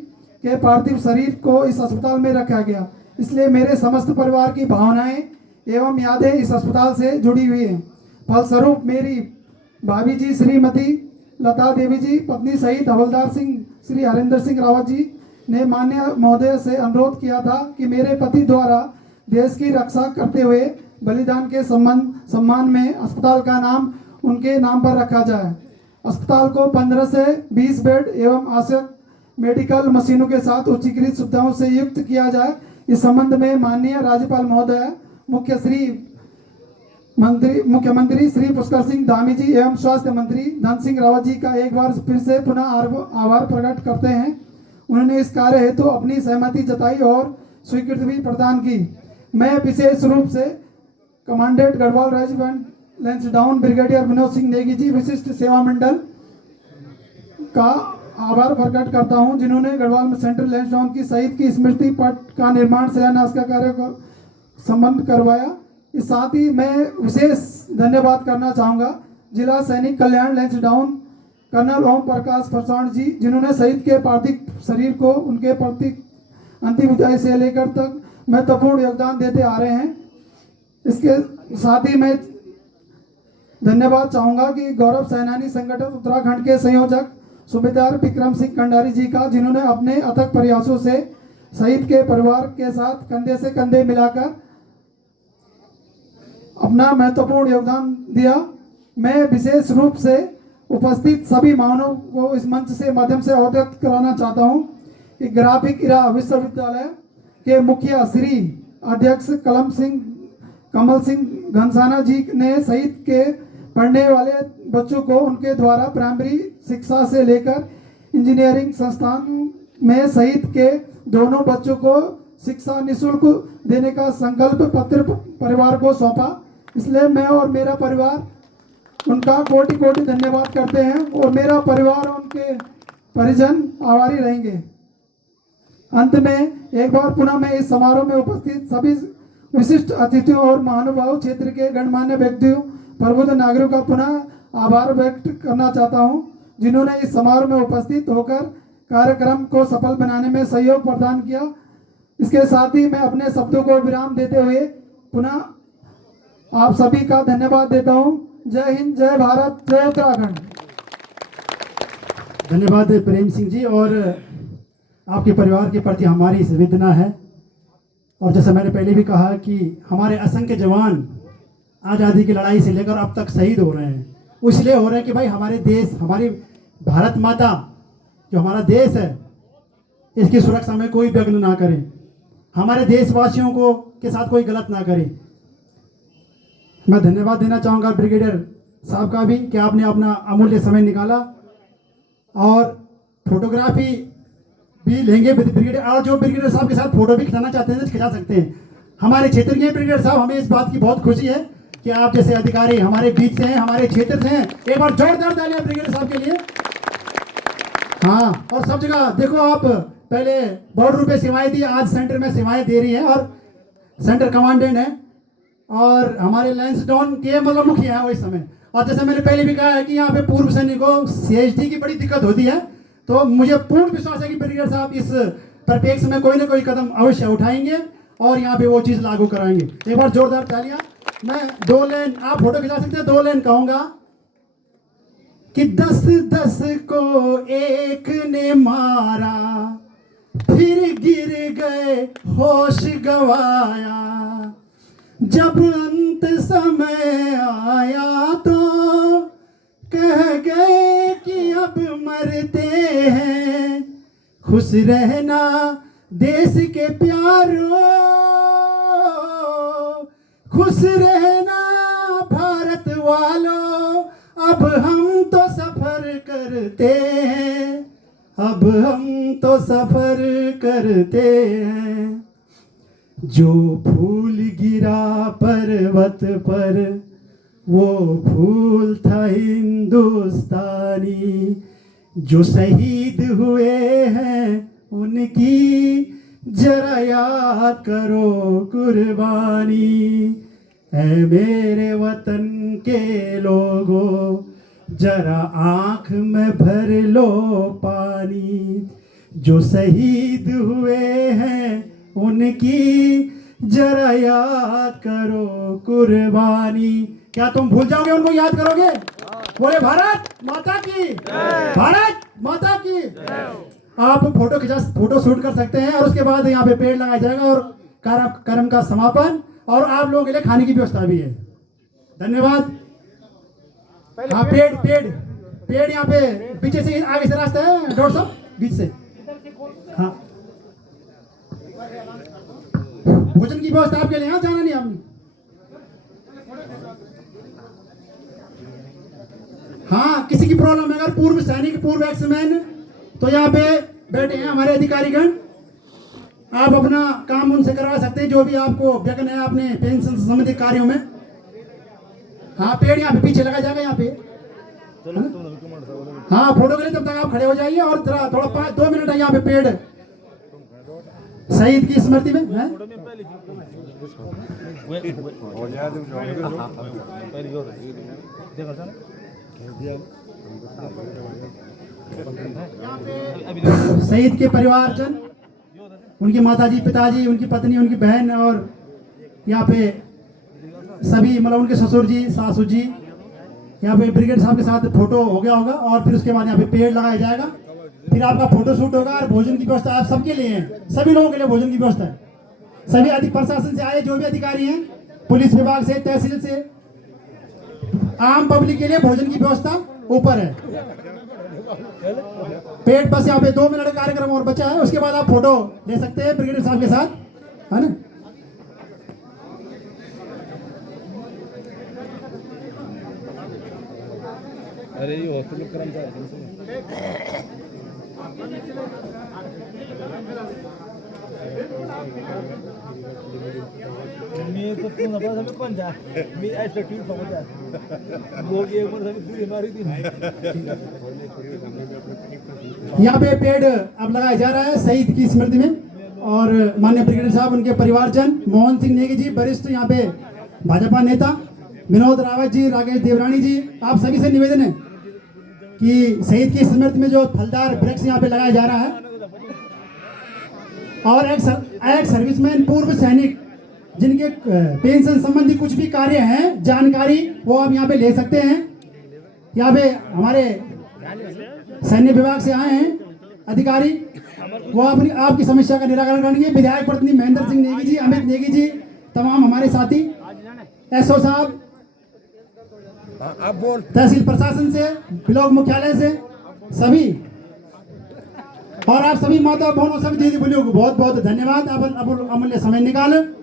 के पार्थिव शरीर को इस अस्पताल में रखा गया। इसलिए मेरे समस्त परिवार की भावनाएं एवं यादें इस अस्पताल से जुड़ी हुई हैं। फलस्वरूप मेरी भाभी जी श्रीमती लता देवी जी, पत्नी सहित हवलदार सिंह श्री हरिंदर सिंह रावत जी ने माननीय महोदय से अनुरोध किया था कि मेरे पति द्वारा देश की रक्षा करते हुए बलिदान के सम्मान में अस्पताल का नाम उनके नाम पर रखा जाए। अस्पताल को 15 से 20 बेड एवं आवश्यक मेडिकल मशीनों के साथ उच्चीकृत सुविधाओं से युक्त किया जाए। इस संबंध में माननीय राज्यपाल महोदय, मुख्यमंत्री श्री पुष्कर सिंह धामी जी एवं स्वास्थ्य मंत्री धन सिंह रावत जी का एक बार फिर से पुनः आभार प्रकट करते हैं। उन्होंने इस कार्य हेतु अपनी सहमति जताई और स्वीकृति भी प्रदान की। मैं विशेष रूप से commandant Garhwal regiment Lansdowne brigadier Vinod Singh Negi ji, विशिष्ट सेवा मंडल का आभार प्रकट करता हूं, जिन्होंने गढ़वाल में सेंट्रल लैंसडाउन की शहीद की स्मृति पट का निर्माण शिलान्यास का कार्य को संबंध करवाया। इस साथ ही मैं विशेष धन्यवाद करना चाहूँगा जिला सैनिक कल्याण लैंसडाउन कर्नल ओम प्रकाश पासवान जी, जिन्होंने शहीद के पार्थिव शरीर को उनके प्रतीक अंतिम विदाई से लेकर तक महत्वपूर्ण योगदान देते आ रहे हैं। इसके साथ ही मैं धन्यवाद चाहूँगा कि गौरव सेनानी संगठन उत्तराखंड के संयोजक सूबेदार विक्रम सिंह कंडारी जी का, जिन्होंने अपने अथक प्रयासों से शहीद के परिवार के साथ कंधे से कंधे मिलाकर अपना महत्वपूर्ण योगदान दिया। मैं विशेष रूप से उपस्थित सभी महानुभावों को इस मंच से माध्यम से अवगत कराना चाहता हूं कि ग्राफिक इरा विश्वविद्यालय के मुखिया श्री अध्यक्ष कमल सिंह घनसाना जी ने शहीद के पढ़ने वाले बच्चों को उनके द्वारा प्राइमरी शिक्षा से लेकर इंजीनियरिंग संस्थान में शहीद के दोनों बच्चों को शिक्षा निःशुल्क देने का संकल्प पत्र परिवार को सौंपा। इसलिए मैं और मेरा परिवार उनका कोटि कोटि धन्यवाद करते हैं और मेरा परिवार और उनके परिजन आभारी रहेंगे। अंत में एक बार पुनः मैं इस समारोह में उपस्थित सभी विशिष्ट अतिथियों और महानुभाव क्षेत्र के गणमान्य व्यक्तियों प्रबुद्ध नागरिकों का पुनः आभार व्यक्त करना चाहता हूं, जिन्होंने इस समारोह में उपस्थित होकर कार्यक्रम को सफल बनाने में सहयोग प्रदान किया। इसके साथ ही मैं अपने शब्दों को विराम देते हुए पुनः आप सभी का धन्यवाद देता हूं। जय हिंद, जय भारत, जय उत्तराखंड। धन्यवाद प्रेम सिंह जी। और आपके परिवार के प्रति हमारी संवेदना है। और जैसा मैंने पहले भी कहा कि हमारे असंख्य जवान आज़ादी की लड़ाई से लेकर अब तक शहीद हो रहे हैं। वो इसलिए हो रहे हैं कि भाई हमारे देश, हमारी भारत माता जो हमारा देश है, इसकी सुरक्षा में कोई विघ्न ना करे, हमारे देशवासियों को के साथ कोई गलत ना करे। मैं धन्यवाद देना चाहूँगा ब्रिगेडियर साहब का भी कि आपने अपना अमूल्य समय निकाला और फोटोग्राफी भी लेंगे ब्रिगेडियर, और जो ब्रिगेडियर साहब के साथ फोटो भी खिंचाना चाहते हैं तो खिंचा सकते हैं। हमारे क्षेत्र के ब्रिगेडियर साहब, हमें इस बात की बहुत खुशी है कि आप जैसे अधिकारी हमारे बीच से हैं, हमारे क्षेत्र से हैं। एक बार जोरदार तालियां ब्रिगेडियर साहब के लिए। हाँ, और सब जगह देखो, आप पहले बॉर्डर पे सेवाएं दी, आज सेंटर में सेवाएं दे रही हैं और सेंटर कमांडेंट है और हमारे लैंसडाउन के मतलब मुखिया है वो इस समय। और जैसे मैंने पहले भी कहा है कि यहाँ पे पूर्व सैनिकों CHD की बड़ी दिक्कत होती है, तो मुझे पूर्ण विश्वास है कि ब्रिगेडियर साहब इस परिप्रेक्ष्य में कोई ना कोई कदम अवश्य उठाएंगे और यहाँ पे वो चीज़ लागू कराएंगे। एक बार जोरदार तालियां। मैं 2 लाइन, आप फोटो खिंचा सकते हैं, 2 लाइन कहूँगा कि 10-10 को एक ने मारा, फिर गिर गए होश गवाया, जब अंत समय आया तो कह गए कि अब मरते हैं। खुश रहना देश के प्यारों, खुश रहना भारत वालों। करते हैं, अब हम तो सफर करते हैं। जो फूल गिरा पर्वत पर वो फूल था हिंदुस्तानी, जो शहीद हुए हैं उनकी जरा याद करो कुर्बानी। ऐ मेरे वतन के लोगों जरा आँख में भर लो पानी, जो शहीद हुए हैं उनकी जरा याद करो कुर्बानी। क्या तुम भूल जाओगे उनको याद करोगे? बोले भारत माता की, भारत माता की। आप फोटो शूट कर सकते हैं और उसके बाद यहाँ पे पेड़ लगाया जाएगा और कार्यक्रम का समापन और आप लोगों के लिए खाने की व्यवस्था भी है। धन्यवाद। हाँ पेड़ यहाँ पे पीछे से आगे से रास्ता है 150 बीच से। हाँ भोजन की व्यवस्था आपके लिए, यहाँ जाना नहीं आपने। हाँ किसी की प्रॉब्लम है, अगर पूर्व सैनिक पूर्व एक्समैन तो यहाँ पे बैठे हैं हमारे अधिकारीगण, आप अपना काम उनसे करवा सकते हैं जो भी आपको व्यग्न है अपने पेंशन से संबंधित कार्यों में। हाँ पेड़ यहाँ पे पीछे लगा जाएगा यहाँ पे। हाँ फोटो के लिए तब तक आप खड़े हो जाइए और थोड़ा 2 मिनट है यहाँ पे पेड़ शहीद की स्मृति में है। शहीद के परिवारजन, उनकी माताजी, पिताजी, उनकी पत्नी, उनकी बहन और यहाँ पे सभी मतलब उनके ससुर जी, सासू जी, यहाँ पे ब्रिगेड साहब के साथ फोटो हो गया होगा और फिर उसके बाद यहाँ पे पेड़ लगाया जाएगा, फिर आपका फोटो शूट होगा और भोजन की व्यवस्था आप सबके लिए है, सभी लोगों के लिए भोजन की व्यवस्था है। सभी अधिक प्रशासन से आए जो भी अधिकारी हैं, पुलिस विभाग से, तहसील से, आम पब्लिक के लिए भोजन की व्यवस्था ऊपर है। पेट बस यहाँ पे 2 मिनट का कार्यक्रम और बचा है, उसके बाद आप फोटो ले सकते हैं ब्रिगेडियर साहब के साथ, है ना। अरे ये हॉस्पिटल कर्मचारी मी तो पूर्ण सगळे पंजा मी ऐसा ट्यूब समझा लोग एक बार सभी दूर हमारी थी। यहाँ पे पेड़ अब लगाया जा रहा है शहीद की स्मृति में और माननीय ब्रिगेडियर साहब, उनके परिवारजन, मोहन सिंह नेगी जी वरिष्ठ यहाँ पे भाजपा नेता, विनोद रावत जी, राकेश देवरानी जी, आप सभी से निवेदन है कि शहीद की स्मृति में जो फलदार वृक्ष यहाँ पे लगाया जा रहा है और एक सर्विसमैन पूर्व सैनिक जिनके पेंशन संबंधी कुछ भी कार्य हैं, जानकारी वो आप यहाँ पे ले सकते हैं। यहाँ पे हमारे सैन्य विभाग से आए हैं अधिकारी, वो अपनी आपकी समस्या का निराकरण करेंगे। विधायक प्रतिनिधि महेंद्र सिंह नेगी जी, अमित नेगी जी, तमाम हमारे साथी, एसओ साहब, तहसील प्रशासन से, ब्लॉक मुख्यालय से, सभी और आप सभी माता बहनों, सभी दीदी बोलियों को बहुत बहुत धन्यवाद। अब अमूल्य समय निकाल।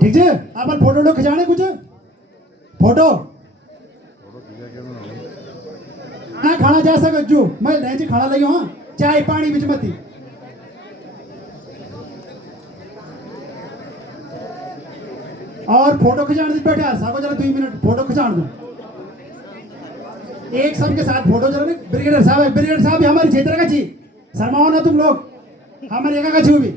ठीक है, अपन फोटो खिंचाने कुछ फोटो खाना जा सके जो मैं लहजी खाना लगी हाँ, चाय पानी बिच मती और फोटो खिंचाने बैठे यार साको जरा 2 मिनट फोटो खिंचान दो एक सबके साथ फोटो जरा। ब्रिगेडियर साहब भी हमारी क्षेत्र का जी शर्माओ ना तुम लोग, हमारे एका का छू भी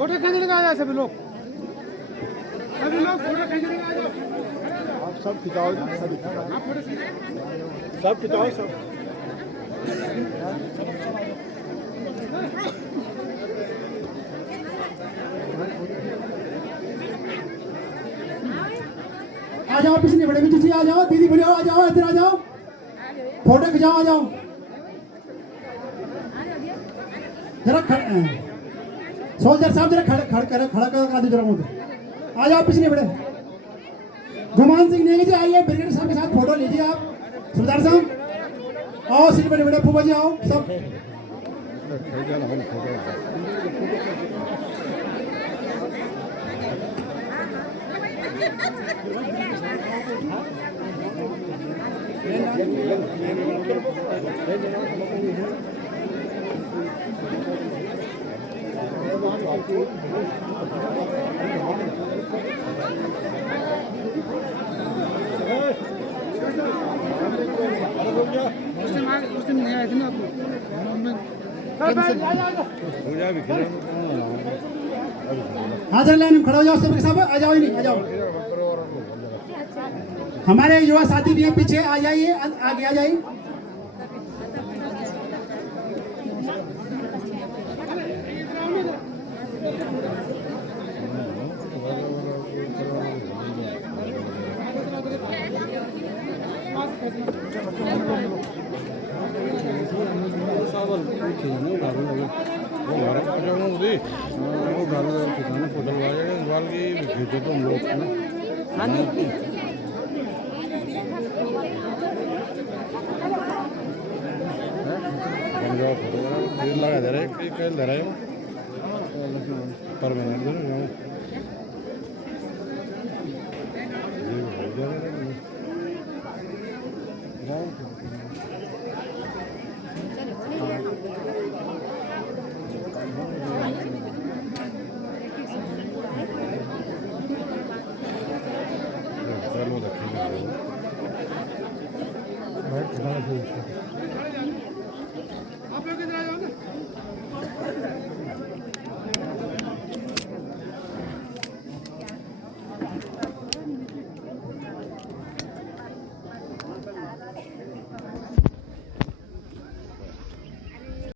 फोटो खींचने का आ जाए सभी लोग फोटो खींचने का आ जाओ। आप सब खिंचाओ, सब खिंचाओ सब। आ जाओ पिछले बड़े बच्चे जी, आ जाओ दीदी बोले आ जाओ, इधर आ जाओ, फोटो खिंचाओ, आ जाओ जरा। सोल्जर साहब जरा खड़ा कर जरा उधर आ जाओ पिछले बड़े। गुमान सिंह नेगी जी आइए, ब्रिगेड साहब के साथ फोटो लीजिए आप। सरदार साहब आओ, श्री बड़े बड़े फूफा जी आओ सब। हाँ जरा लाइन में खड़ा हो जाओ सब सब, आ जाओ ही नहीं, आ जाओ। हमारे युवा साथी भी हैं पीछे, आ जाइए, आगे आ जाइए। लगा दे रहा है, कल दे रहा है पर